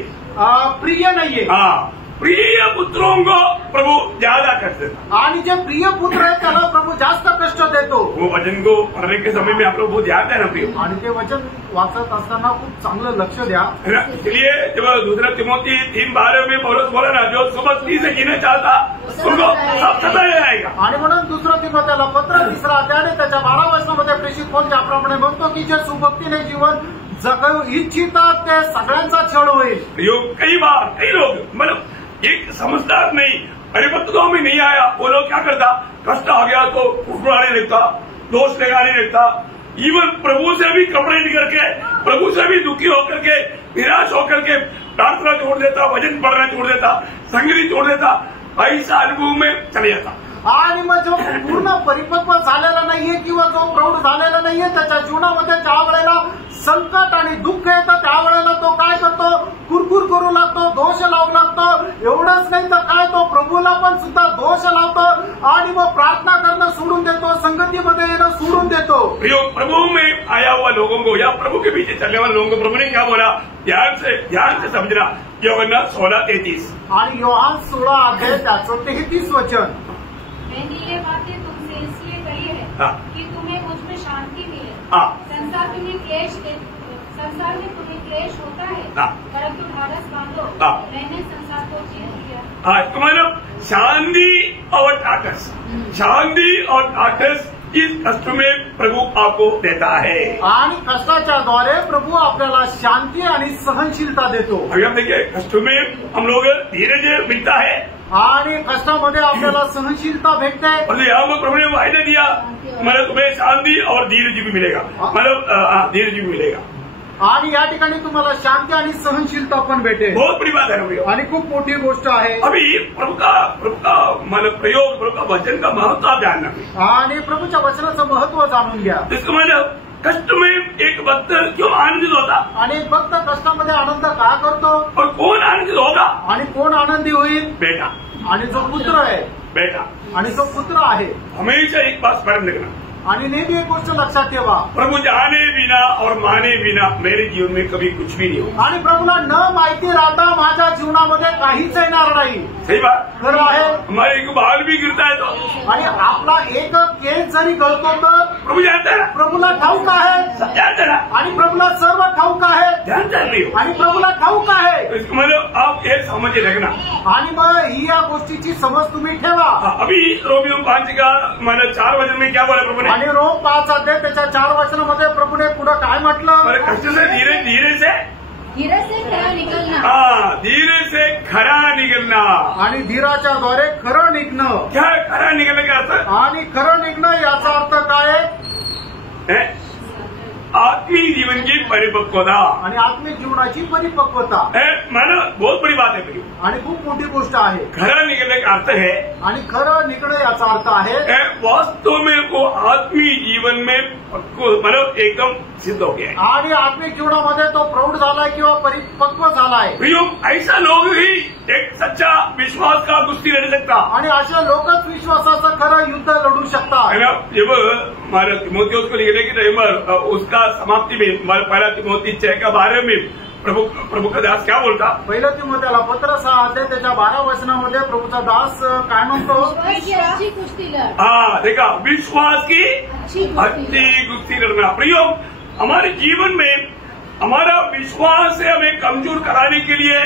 प्रिय नाहीये। हाँ, प्रिय पुत्रों को प्रभु ज्यादा कष्ट देता, आणि जे प्रिय पुत्र आहे त्याला प्रभू जास्त कष्ट देतो। वो वचन को पढ़ने के समय में आप लोग बहुत ध्यान देना प्रिय, आणि ते वचन वाचत असताना खूप चांगलं लक्ष द्या। है ना। इसलिए जब दूसरा तिमोथी 3:12 में पौलुस बोला ना, जो सुबह से जीना चाहता उनको सब सताया जाएगा। आणि म्हणून दुसरं तिमोथेला पत्र 3 अध्याय त्याच्या 12 वचनामध्ये प्रेषित पौल ज्याप्रमाणे म्हणतो की जे सुभक्तीने जीवन जगू इच्छितात ते सगळ्यांचा छळ होईल। कई बार कई लोग मतलब एक समझदार नहीं, परिपक्वता में नहीं आया, वो लोग क्या करता, कष्ट आ गया तो उठवाने लगता, दोष लगाने लगता, इवन प्रभु से भी कपड़े निकल के, प्रभु से भी दुखी होकर के, निराश होकर के प्रार्थना छोड़ देता, भजन पढ़ना छोड़ देता, संगीत छोड़ देता, ऐसा अनुभव में चले जाता। आणि मग जो पूर्ण परिपक्व झालेला नाहीये किंवा जो प्रौढ झालेला नाहीये त्याच्या जीवनामध्ये ज्या वेळेला संकट आणि दुःख येतं त्यावेळेला तो काय करतो, कुरकुर करू लागतो, दोष लावू लागतो। एवढंच नाही तर काय तो प्रभूला पण सुद्धा दोष लावतो आणि मग प्रार्थना करणं सोडून देतो, संगतीमध्ये येणं सोडून देतो। प्रभु में आया हुआ लोगों को या प्रभु के पीछे चलने वाले लोगों को प्रभु ने क्या बोला, ध्यान से समझना। यूहन्ना 16:33 आणि योहान 16 अध्याय त्याचं 33 वचन। मैंने ये बातें तुमसे इसलिए कही है हाँ। कि तुम्हें मुझ में शांति मिले। हाँ। संसार में तुम्हें क्लेश होता है, हाँ। परंतु ढाढ़स बांधो, हाँ। मैंने संसार को जीत लिया। हाँ, तो मतलब शांति और टाटस, शांति और टाटस इस कष्ट में प्रभु आपको देता है। आणि कष्टाच्या द्वारे प्रभू आपल्याला शांती आणि सहनशीलता देतो। अभी हम देखिए कष्ट में हम लोग धीरज मिलता है आणि कष्टामध्ये आपल्याला सहनशीलता भेटते। और यहाँ पर प्रभु ने वायदा दिया, मतलब तुम्हें शांति और धीरज भी मिलेगा, मतलब धीरज भी मिलेगा। आणि या ठिकाणी तुम्हाला शांती आणि सहनशीलता पण भेटेल। बहुत बड़ी बात है ना भैया, आणि खूप मोठी गोष्ट आहे। अभी प्रभु का मतलब प्रयोग, प्रभु का वचन का महत्व आप जानना, आणि प्रभूच्या वचनाचं महत्व जाणून घ्या। इसका मतलब कष्ट में एक भक्त क्यों आनंदित होता, आणि एक भक्त कष्टामध्ये आनंद का करतो, और कौन आनंदित होगा, आणि कोण आनंदी होईल, बेटा, आणि जो पुत्र आहे, बेटा। आणि जो पुत्र आहे। हमेशा एक बात स्मरण रखना, आणि नेहमी एक गोष्ट लक्षात ठेवा, प्रभु जाने बिना और माने बिना मेरे जीवन में कभी कुछ भी नहीं होगा। आणि प्रभूला न माहिती राहता माझ्या जीवनामध्ये काहीच येणार नाही। सही बात, खरं आहे। हमारे एक बाल भी गिरता है तो, आणि आपला एक केस जरी गळतो तर प्रभु जानता है, प्रभूला ठाऊक आहे, जानता है, आणि प्रभूला सर्व ठाऊक आहे, जानता नहीं हो। आणि प्रभूला ठाऊक आहे। तो इसका मतलब आप ये समझ रखना। आणि मग ही या गोष्टीची समज तुम्ही ठेवा। अभी रोमियो 5 का मतलब 4 वचन में क्या बोला प्रभु ने, आणि रोम 5 अध्याय त्याच्या 4 वचनामध्ये प्रभूने पुढे काय म्हटलं, कष्ट से धीरे धीरे से, धीरे से खरा निकलना। हाँ, धीरे से खरा निकलना। आणि धीराच्या द्वारे खरं निघणं। क्या है खरा निकलने का अर्थ? आणि खरं निघणं याचा अर्थ काय है? आत्मिक जीवन की परिपक्वता, आणि आत्मिक जीवनाची परिपक्वता। मानो बहुत बड़ी बात है भैया, आणि खूप मोठी गोष्ट आहे। खरा निकलने का अर्थ है, आणि खरं निघणं याचा अर्थ आहे वास्तव में वो आत्मिक जीवन में मतलब एकदम सिद्ध हो गया है, आणि आत्मिक जीवनामध्ये तो प्रौढ झालाय किंवा परिपक्व झालाय। भैया ऐसा लोग ही एक सच्चा विश्वास का कुश्ती लड़ सकता, आणि अशा लोकच विश्वासाचं खरं युद्ध लढू शकतात। है ना। जब हमारे तिमोथियुस को लिखने की टाइम उसका समाप्ति में हमारे 1 तिमोथी 6:12 में प्रभु का दास क्या बोलता, पहिलं तिमोथेला पत्र 6 अध्याय त्याच्या 12 वचनामध्ये प्रभूचा दास काय म्हणतो, अच्छी कुश्ती लड़। हाँ देखा, विश्वास की अच्छी कुश्ती लड़ना। प्रयोग हमारे जीवन में हमारा विश्वास से हमें कमजोर कराने के लिए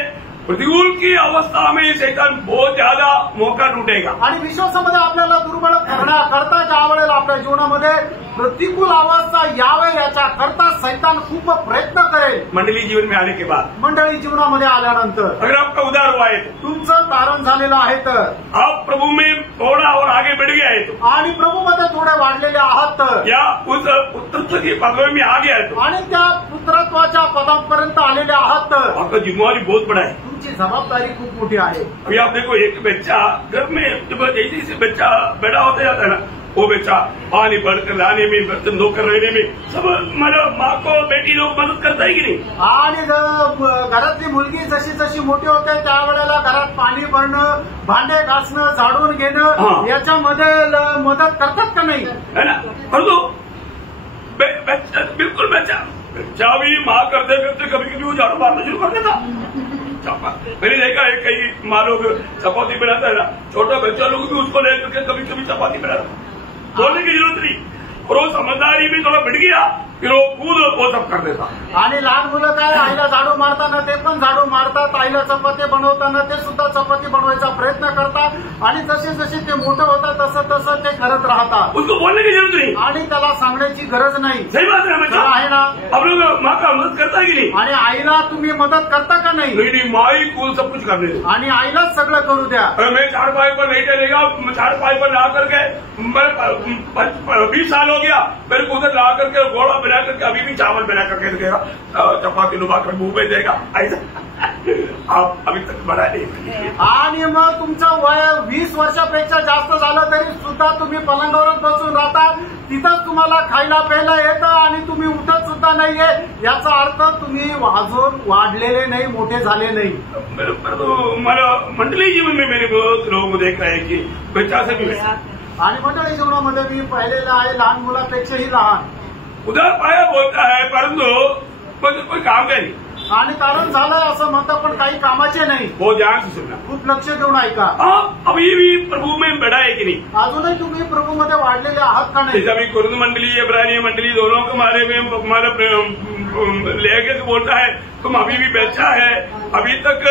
प्रतिकूल की अवस्था में शैतान बहुत ज्यादा मौका ढूंढेगा। आणि विश्वासामध्ये आपल्याला दुर्बळ करण्याकरता ज्या वेळेला आपल्या जीवनामध्ये प्रतिकूल अवस्था यावे याच्या करता सैतान खूप प्रयत्न करेल। मंडली जीवन में आने के बाद, मंडळी जीवनामध्ये आल्यानंतर अगर आपका उद्धार हुआ है, तुमचं तारण झालेलं आहे तर, आप प्रभु में थोड़ा और आगे बढ़ गया है तो, आणि प्रभूमध्ये थोडे वाढलेले आहात तर, या उस पुत्रत्व की पदवी में आ गया है तो, आणि त्या पुत्रत्वाच्या पदापर्यंत आलेले आहात तर, आपका जिम्मेवारी बहुत बड़ा है। तुमची जबाबदारी खूप मोठी आहे। अभी आप देखो, एक बच्चा घर में जब जैसे बच्चा बड़ा होता जाता है ना, वो बेचा पानी भरकर लाने में, बर्तन धोकर रहने में सब मतलब माँ को बेटी लोग मदद करता है की नाही. आणि घरातली मुलगी जशी जशी मोठी होते त्यावेळेला घरात पाणी भरणं, भांडे घासणं, झाडून घेणं याच्यामध्ये मदत करतात का नाही? है ना. परंतु बिल्कुल बच्चा भी माँ करते करते कभी कभी वो झाड़ू मारना शुरू कर देता. मैंने देखा है कई माँ लोग चपाती बनाता है ना, छोटा बच्चा लोग भी उसको लेकर के कभी कभी चपाती बनाता. बोलने की जरूरत नहीं, और वो समझदारी भी थोड़ा बढ़ गया, फिर वो खुद वो सब कर देता. आणि लहान मुलं काय आईला झाडू मारताना ते पण झाडू मारतात, आईला चपाती बनवताना ते सुद्धा चपाती बनवायचा प्रयत्न करतात आणि जसे जसे ते मोठं होतात तसं तसं ते करत राहतात. उसको बोलने की जरूरत नहीं आणि त्याला सांगण्याची गरज नाही. सही बात है बच्चा आहे ना. आप लोग माँ का मदद करता है की नहीं? आणि आईला तुम्ही मदत करता का नाही? नहीं माँ ही खुद सब कुछ करने दे. आणि आईलाच सगळं करू द्या. मैं चारपाई पर नहीं चलेगा, चारपाई पर ला करके मैं 20 साल हो गया, मेरे को उधर ला करके घोड़ा बना करके अभी भी चावल बना करके देगा, चपाती डुबा कर मुंह में देगा. ऐसा आप अभी तक बना नहीं. आणि मग तुमचं वय 20 वर्षापेक्षा जास्त झालं तरी सुद्धा तुम्ही पलंगावरच बसून राहतात, तिथंच तुम्हाला खायला प्यायला येतं आणि तुम्ही उठत सुद्धा नाहीये. याचा अर्थ तुम्ही अजून वाढलेले नाही, मोठे झाले नाही. मला मंडली जीवन में मेरे बहुत लोग देख रहे हैं की बच्चा से भी आणि मंडळी जीवनामध्ये मी पाहिलेलं आहे लहान मुलापेक्षाही लहान. उधर पाया बोलता है परंतु कोई काम का नहीं. आणि कारण झालं असं म्हणतं पण काही कामाचे नाही. वो ध्यान से सुनना. खूप लक्ष देऊन ऐका. अभी भी प्रभु में बढ़ा है कि नहीं? अजूनही तुम्ही प्रभूमध्ये वाढलेले आहात का नाही? अभी कुर्द मंडली, इब्रानी मंडली दोनों के बारे में हमारा लेखक बोलता है तुम अभी भी बच्चा है, अभी तक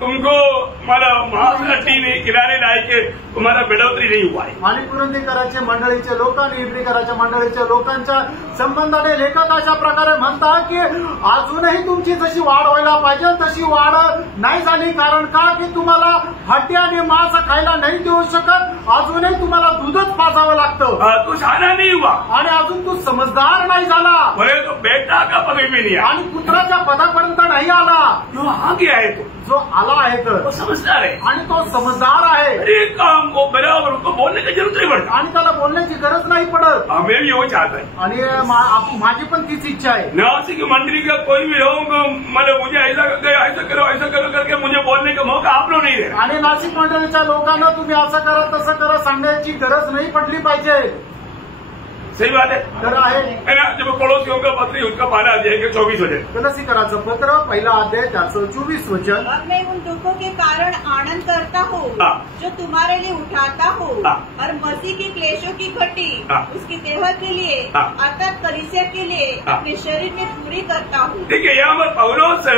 तुमको हमारा महासृष्टि ने किनारे लाए के तुम्हारा बढ़ोतरी नहीं हुआ है. आणि कुरुंदीकराचे मंडळीचे लोक आणि इब्रीकराच्या मंडळीच्या लोकांच्या संबंधाने लेखक अशा प्रकारे म्हणतात की अजूनही तुमची जशी वाढ व्हायला पाहिजे तशी वाढ नाही झाली. कारण का की तुम्हाला हड्डी आणि मांस खायला नाही देऊ शकत, अजूनही तुम्हाला दूधच पाजावं लागतं. तू शहाणा नहीं हुआ आणि अजून तू समजदार नाही झाला. बरे तो बेटा का पदवी में नहीं. आणि पुत्राच्या पदापर्यंत नाही आला. जो आगे आहे तो जो आला आहे तो समजदार है आणि तो समजदार आहे. एक काम को बराबर उनको बोलने की जरूरत नहीं पड़ती आणि त्याला बोलण्याची गरज नाही पडत. मैं भी वो चाहता है आणि माझी पण तीच इच्छा आहे. नासिक मंडली का कोई भी लोग मतलब मुझे ऐसा करो करके मुझे बोलने का मौका आप लोग नहीं दे. आणि नाशिक मंडळीच्या लोकांना तुम्ही असं करा तसं करा सांगण्याची गरज नाही पडली पाहिजे. सही बात है. तर आहे ना. जब पड़ोसियों का पत्र उसका पाना अध्याय 24 वचन. कलसीकराचं पत्र पहिला अध्याय 424 वचन. अब मैं उन दुखों के कारण आनंद करता हूँ जो तुम्हारे लिए उठाता हूँ और मसीह की क्लेशों की घटी उसकी सेवा के लिए अर्थात कलीसिया के लिए अपने शरीर में पूरी करता हूँ. ठीक है. यहाँ पर पौलोस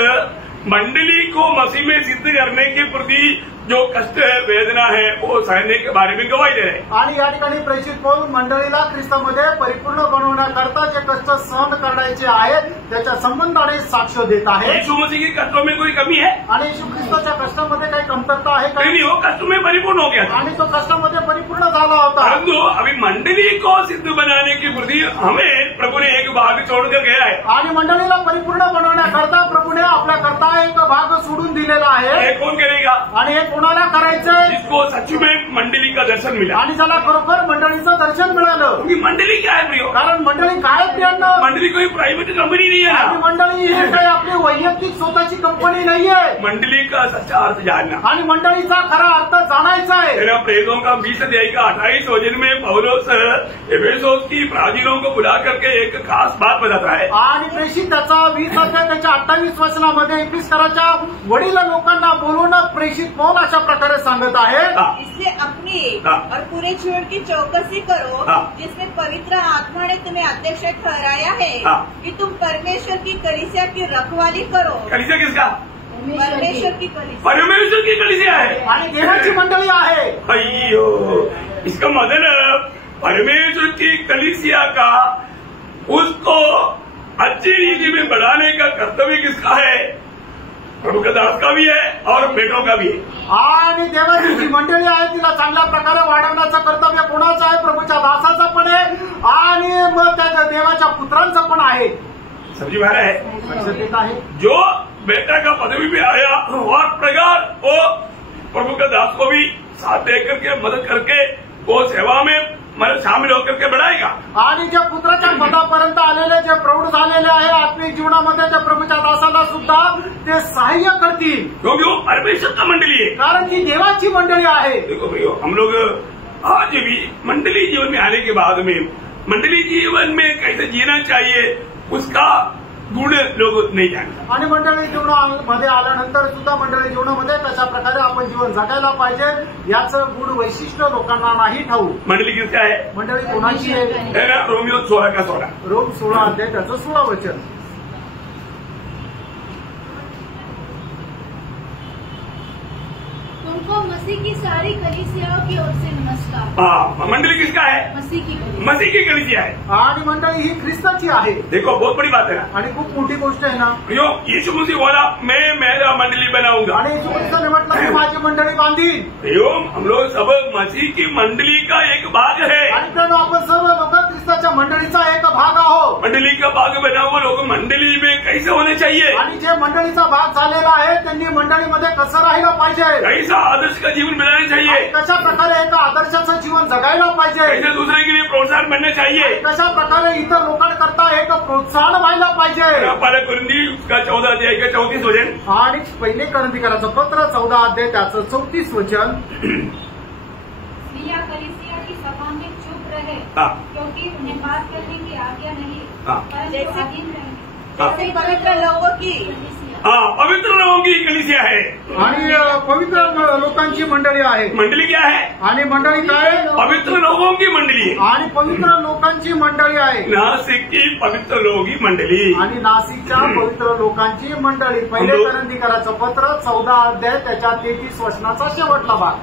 मंडली को मसीह में सिद्ध करने के प्रति जो कष्ट है, वेदना है, वो सहने के बारे में गवाही दे रहे. आणि या ठिकाणी प्रेषित पौल मंडळीला ख्रिस्तामध्ये परिपूर्ण बनवण्याकरता जे कष्ट सहन करायचे आहेत त्याच्या संबंधाने साक्ष देत आहे. यीशु मसीह के कष्टों में कोई कमी है? आणि येशू ख्रिस्ताच्या कष्टामध्ये काही कमतरता आहे का? नहीं, वो कष्ट में परिपूर्ण हो गया था आणि तो कष्टामध्ये परिपूर्ण झाला होता. परंतु अभी मंडली को सिद्ध बनाने के प्रति हमें प्रभु ने एक भाग छोड़कर गया है. आणि मंडळीला परिपूर्ण बनवण्याकरता प्रभूने आपल्याकरता एक भाग सोडून दिलेला आहे. ये कौन करेगा? आणि हे कोणाला करायचंय? जिसको सच में मंडली का दर्शन मिला. आणि ज्याला खरोखर मंडळीचं दर्शन मिळालं. क्योंकि मंडली क्या है प्रियो? कारण मंडळी काय प्रियांना? मंडली कोई प्राइवेट कंपनी नहीं है आणि ना. मंडळी हे काही आपली वैयक्तिक स्वतःची कंपनी नाहीये. मंडली का सच्चा अर्थ जानना आणि मंडळीचा खरा अर्थ जाणायचा आहे. तेरा प्रेतों का 20 अध्याय का 28 वचन में पौलोस एफेसोस की प्राचीनों को बुला करके एक खास बात बताता है. आणि प्रेषित त्याचा 20 अध्याय त्याच्या 28 वचनामध्ये इफिसकराच्या वडील लोकांना बोलवून प्रेषित पौल अशा प्रकारे सांगत आहे. इसलिए अपनी और पूरे जीवन की चौकसी करो जिसमें पवित्र आत्मा ने तुम्हें अध्यक्ष ठहराया है कि तुम परमेश्वर की कलीसिया की रखवाली करो. कलीसिया किसका? परमेश्वर की कलीसिया. परमेश्वर की कलीसिया है आणि देवाची मंडळी आहे. अय्यो, इसका मतलब परमेश्वर की कलीसिया का उसको अच्छी रीति में बढ़ाने का कर्तव्य किसका है? प्रभु का दास का भी है और बेटों का भी है. आणि देवाची जी मंडळी आहे तिला चांगल्या प्रकारे वाढवण्याचं कर्तव्य कोणाचं आहे? प्रभूच्या दासाचं पण आहे आणि मग त्याच्या देवाच्या पुत्रांचं पण आहे. समझी बात है. आहे जो बेटा का पदवी में आया और प्रकार वो प्रभु के दास को भी साथ दे करके मदद करके वो सेवा में मतलब शामिल होकर के बढ़ाएगा। आणि जे पुत्राच्या पदापर्यंत आलेले जे प्रौढ झालेले आहे आत्मिक जीवनामध्ये त्या प्रभूच्या दासाला सुद्धा ते सहाय्य करतील, क्योंकि वो परमेश्वर का मंडली है। कारण की देवाची मंडळी आहे। देखो भाइयों, हम लोग आज भी मंडली जीवन में आने के बाद में मंडली जीवन में कैसे जीना चाहिए उसका गुण लोग नहीं जानते। आणि मंडळी जीवनामध्ये आल्यानंतर सुद्धा मंडळी जीवनामध्ये कशा प्रकारे आपण जीवन जगायला पाहिजे याचं गुण वैशिष्ट्य लोकांना नाही ठाऊक। मंडली किसका है? मंडळी कोणाची आहे ना? रोमियो 16 का 16, रोम 16 अध्याय त्याचं 16 वचन। तुमको मसीह की सारी कलीसियाओं की ओर से नमस्कार। हाँ, मंडली किसका है? मसीह की कलीसिया। मसीह की कलीसिया है। आणि मंडळी ही ख्रिस्ताची आहे। देखो बहुत बड़ी बात है ना, आणि खूप मोठी गोष्ट आहे ना। यो यीशु मसीह बोला मैं मेरा मंडली बनाऊंगा, आणि येशू ख्रिस्ताने म्हटलं मी माझी मंडळी बांधीन। यो हम लोग सब मसीह की मंडली का एक भाग है। आणि त्यानं आपण सर्व लोक ख्रिस्ताच्या मंडळीचा एक भाग आहोत। मंडली का भाग बना हुआ लोग मंडली में कैसे होने चाहिए, आणि जे मंडळीचा भाग झालेला आहे त्यांनी मंडळीमध्ये कसं राहिलं पाहिजे, कैसा आदर्श का जीवन बनाना चाहिए, कशा प्रकारे एका आदर्शाचं जीवन जगायला पाहिजे, कैसे दूसरे के लिए प्रोत्साहन बनना चाहिए। कशा प्रकारे इतर लोकांकरता एक प्रोत्साहन व्हायला पाहिजे। पहले कुरिन्थी उसका 14 अध्याय का 34 वचन, आणि पहिले करंथीकराचं पत्र 14 अध्याय त्याचं 34 वचन। या कलीसिया की सभा में चुप रहे, हाँ। क्योंकि उन्हें बात करने की आज्ञा नहीं, हाँ। परंतु अधीन रहे। जैसे पवित्र लोगों की हाँ, पवित्र लोगों की कलीसिया है। आणि पवित्र लोकांची मंडळी आहे। मंडली क्या है? आणि मंडळी काय? पवित्र लोगों की मंडली है। आणि पवित्र लोकांची मंडळी आहे। नासिक की पवित्र लोगों की मंडली, आणि नाशिकच्या पवित्र लोकांची मंडळी। पहिले करंथीकराचं पत्र 14 अध्याय त्याच्या 33 वचनाचा शेवटला भाग।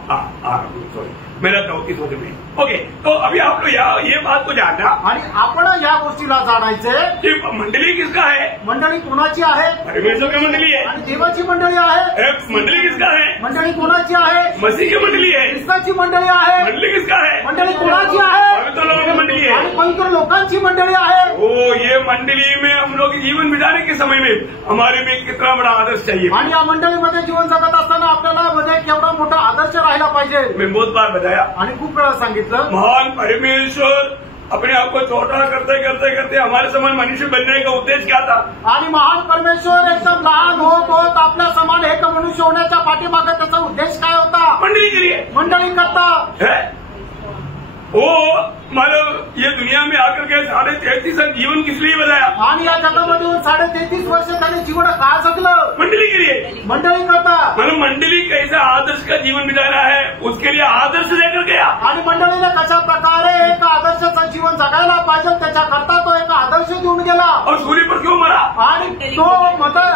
सॉरी मेरा 34 वचन में। ओके, तो अभी आप लोग ये बात को जानना, आणि आपण या गोष्टीला जाणायचे कि मंडली किसका है? मंडळी कोणाची आहे? परमेश्वर की मंडली है। आणि देवाची मंडळी आहे। मंडली किसका है? मंडळी कोणाची आहे? मसीह की मंडली है। ख्रिस्ताची मंडळी आहे। मंडली किसका है? मंडळी कोणाची आहे? पवित्र लोगों की मंडली है। आणि पवित्र लोकांची मंडळी आहे। ओ, ये मंडली में हम लोग जीवन बिताने के समय में हमारे में कितना बड़ा आदर्श चाहिए। आणि या मंडळीमध्ये जीवन जगत असताना आपल्याला मध्ये केवढा मोठा आदर्श राहिला पाहिजे। मैं बहुत बार बताया, आणि खूप वेळा सांगितलं महान परमेश्वर अपने आप को छोटा करते करते करते हमारे समान मनुष्य बनने का उद्देश्य क्या था? आणि महान परमेश्वर एकदम लहान होत होत आपल्या समान एक मनुष्य होण्याच्या पाठीमागे त्याचा उद्देश काय होता? मंडली के लिए मंडळी करता है। वो मतलब ये दुनिया में आकर के 33.5 जीवन किस लिए बताया? आणि या जगामध्ये 33.5 वर्ष त्याने जीवन का जगलं? मंडली के लिए। मंडळी करता। मतलब मंडली कैसा आदर्श का जीवन बिताना है उसके लिए आदर्श लेकर गया। आणि मंडळीने कशा प्रकारे एक आदर्शाचं जीवन जगायला पाहिजे त्याच्याकरता तो एक आदर्श देऊन गेला। और सूर्य पर क्यों मरा? आणि तो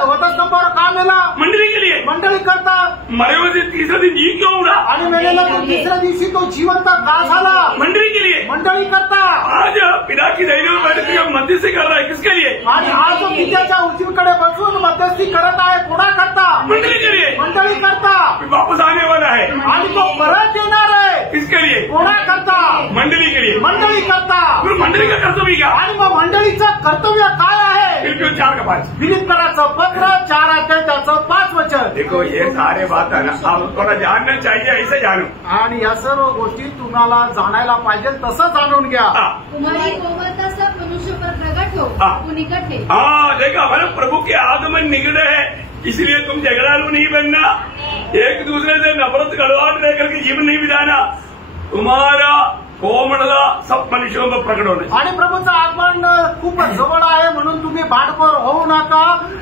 वधस्तंभावर का मेला? मंडली के लिए। मंडळी करता। मरे हुए से तीसरे दिन जी क्यों उड़ा? आणि मेलेला तिसऱ्या दिवशी तो जिवंत का झाला? मंडली के लिए। मंडळी करता। आज पिता की दैनिक में बैठ कर मध्यस्थी कर रहा है, किसके लिए? आणि आज तो पित्याच्या उजवीकडे बसून मध्यस्थी करत आहे, कोणा करता? मंडली के लिए। मंडळी करता। वापस आने वाला है आणि तो परत येणार आहे, किसके लिए? कोणा करता? मंडली के लिए। मंडळी करता। फिर मंडली का कर्तव्य क्या? आणि मग मंडळीचं कर्तव्य काय आहे? फिलिपियों 4 का 5। फिलिप्पीकराचं पत्र 4 अध्याय त्याचं 5 वचन। देखो ये सारे बात है ना, आप थोड़ा जानना चाहिए, ऐसे जानो। आणि या सर्व गोष्टी तुम्हाला जाणायला पाहिजे तसं जाणून घ्या। तुम्हारी कोमलता सब मनुष्य पर प्रकट हो, हाँ। वो निकट है। हाँ, देखा हमारे प्रभु के आगमन निकट है, इसलिए तुम झगड़ालू नहीं बनना, एक दूसरे से नफरत गड़वाट रह करके जीवन नहीं बिताना, तुम्हारा कोमलता सब मनुष्यों में प्रकट होने। आणि प्रभूचं आगमन खूप जवळ आहे म्हणून तुम्ही भांडखोर होऊ नका,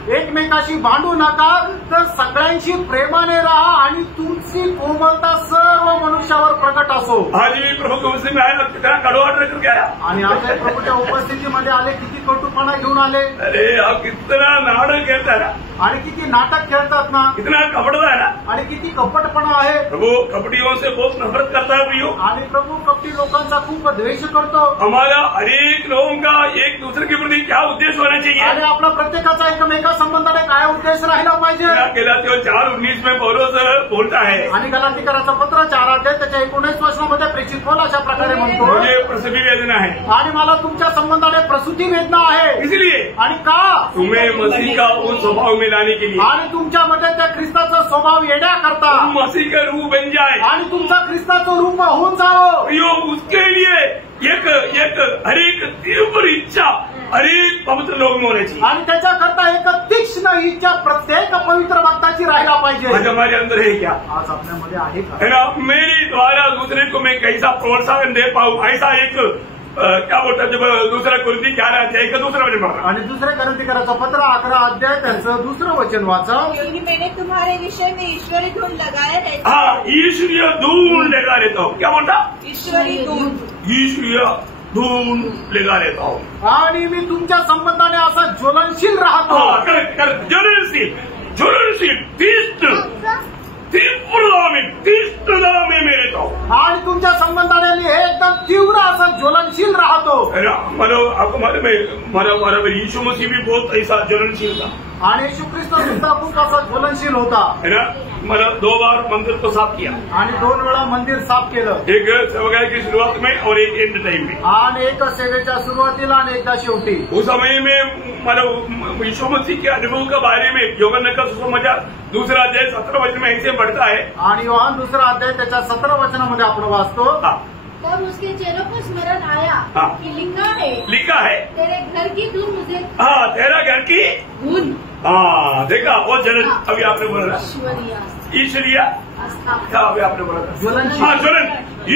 एकमेकाशी भांडू नका, तर सगळ्यांशी प्रेमाने राहा आणि तुमची कोमलता सर्व मनुष्यावर प्रकट असो। आज भी प्रभु के मुस्लिम में आया, कितना कड़वाट रह करके आया। आणि आज प्रभूच्या उपस्थितीमध्ये आले, किती कटुपणा घेऊन आले। अरे आप कितना नाटक खेलता है ना, आणि किती नाटक खेळतात ना, कितना कपड़ता है ना। आणि किती कपटपणा आहे। प्रभु कपटियों से बहुत नफरत करता है प्रियो। आणि प्रभू कपटी लोकांचा खूप द्वेष करतो। हमारा हरेक लोगों का एक दूसरे के प्रति क्या उद्देश्य होना चाहिए? आणि आपला प्रत्येकाचा एकमेका संबंधाने काय उद्देश राहिला पाहिजे? गलातियों 4:19 में पौलुस बोलता है, आणि गलातीकराचं पत्र 4 अध्याय त्याच्या 19 वचनामध्ये प्रेषित पौल अशा प्रकारे म्हणतो, मुझे प्रसवी वेदना है, आणि मला तुमच्या संबंधाने प्रसूती वेदना आहे। इसलिए आणि का? तुम्हें मसीह का उस स्वभाव में लाने के लिए, आणि तुमच्यामध्ये त्या ख्रिस्ताचा स्वभाव येण्याकरता, तुम मसीह का रूप बन जाए, आणि तुमचा ख्रिस्ताचं रूप होऊन जावं, प्रियो उसके लिए एक हर एक तीव्र इच्छा हर एक पवित्र लोक में होनी चाहिए आणि त्याच्याकरता एक तीक्ष्ण इच्छा प्रत्येक पवित्र भक्ताची राहायला पाहिजे. आज हमारे अंदर है क्या? आज आपल्यामध्ये आहे का? है ना? मेरे द्वारा दूसरे को मैं कैसा प्रोत्साहन दे पाऊं, ऐसा एक क्या बोलता है, जब दूसरा कुरिन्ती 11 अध्याय का दूसरा वचन पढ़ा आणि दुसरे कोरिन्थीकराचं पत्र 11 अध्याय त्याचं दुसरं वचन वाचा. क्योंकि मैंने तुम्हारे विषय में ईश्वरी धूल लगाए रहती हाँ, ईश्वरीय धूल लगा लेता हूँ. क्या बोलता? ईश्वरी धूल. ईश्वरीय धूल लगा लेता हूँ. आणि मी तुमच्या संबंधाने असा ज्वलनशील राहतो. हाँ, करेक्ट. ज्वलनशील तीव्रता में मैं रहता हूँ. आणि तुमच्या संबंधाने मी एकदम तीव्र असं ज्वलनशील राहतो. आपको मालूम है, हमारा यीशु मसीह भी बहुत ऐसा ज्वलनशील था. आणि येशू ख्रिस्त सुद्धा खूप असा ज्वलनशील होता. है ना? मतलब 2 बार मंदिर को साफ किया आणि 2 वेळा मंदिर साफ केलं. एक सेवकाई की शुरुआत में और एक एंड टाइम में. आणि एक सेवेच्या सुरुवातीला आणि एकदा शेवटी. उस समय में मतलब यीशु मसीह के अनुभव के बारे में यूहन्ना का सुसमाचार दूसरा अध्याय 17 वचन में ऐसे बढ़ता है. आणि योहान दुसरा अध्याय त्याच्या 17 वचनामध्ये आपण वाचतो. तब उसके चेलों को स्मरण आया कि लिखा है तेरे घर की धूल मुझे. हाँ, तेरा घर की धूल. हाँ, देखा वो जलन. अभी आपने बोला ईश्वरीय क्या? अभी आपने बोला ज्वलनशील. हाँ, ज्वलन.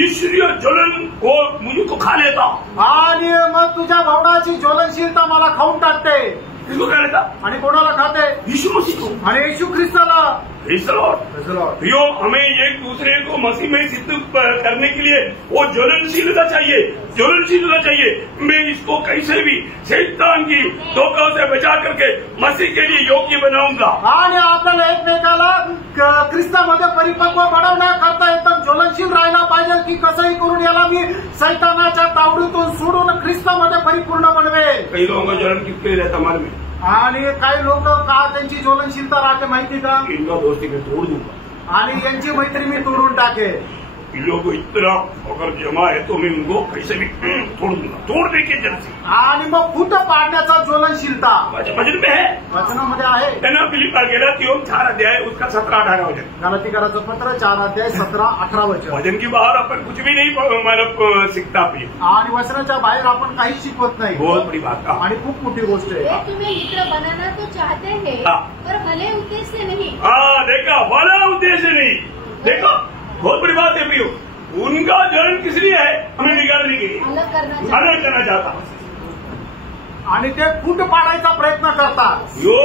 ईश्वरीय ज्वलन वो मुझे को खा लेता. आणि मग तुझ्या भावनाची ज्वलनशीलता मला खाऊन टाकते. किसको खा लेता? आणि कोणाला खाते? यीशु मसीह को. आणि येशू ख्रिस्ताला. प्रियो, हमें एक दूसरे को मसीह में सिद्ध करने के लिए वो ज्वलनशीलता चाहिए. मैं इसको कैसे भी शैतान की धोखा से बचा करके मसीह के लिए योग्य बनाऊंगा. आणि आपल्याला एकमेकाला ख्रिस्तामध्ये परिपक्व बनवण्याकरता एकदम ज्वलनशील राहायला पाहिजे की कसंही करून याला मी सैतानाच्या तावडीतून सोडून ख्रिस्तामध्ये परिपूर्ण बनवेल. कई लोगों का ज्वलन किसके रहता हमारे में. आणि काही लोक का त्यांची ज्वलनशीलता राहते माहिती का? इनका दोस्ती मैं तोड़ दूंगा आणि यांची मैत्री मी तोडून टाकेल. इन लोगों को इतना अगर जमा है तो मैं उनको कैसे भी तोड़ दूंगा. तोड़ने के जल से. आणि मग फूट पाडण्याचा ज्वलनशीलता वचन में है. वचनामध्ये आहे. त्यांना फिलिप्पीला गेला 4 अध्याय उसका 17-18 वचन. गलातीकराचं पत्र 4 अध्याय 17-18 वचन. वचन की बाहर अपन कुछ भी नहीं सीखता अपनी. आणि वचनाच्या बाहेर आपण काही शिकवत नाही. बहुत बड़ी बात. आणि खूप मोठी गोष्ट आहे. वे तुम्हें मित्र बनाना तो चाहते हैं पर भले उद्देश्य से नहीं. हाँ, देखा, भला उद्देश्य नहीं. देखो, बहुत बड़ी बात है प्रियो. उनका ज्वलन किस लिए है? हमें निकालने के लिए, अलग करना चाहता. आणि ते फूट पाडायचा प्रयत्न करतात. यो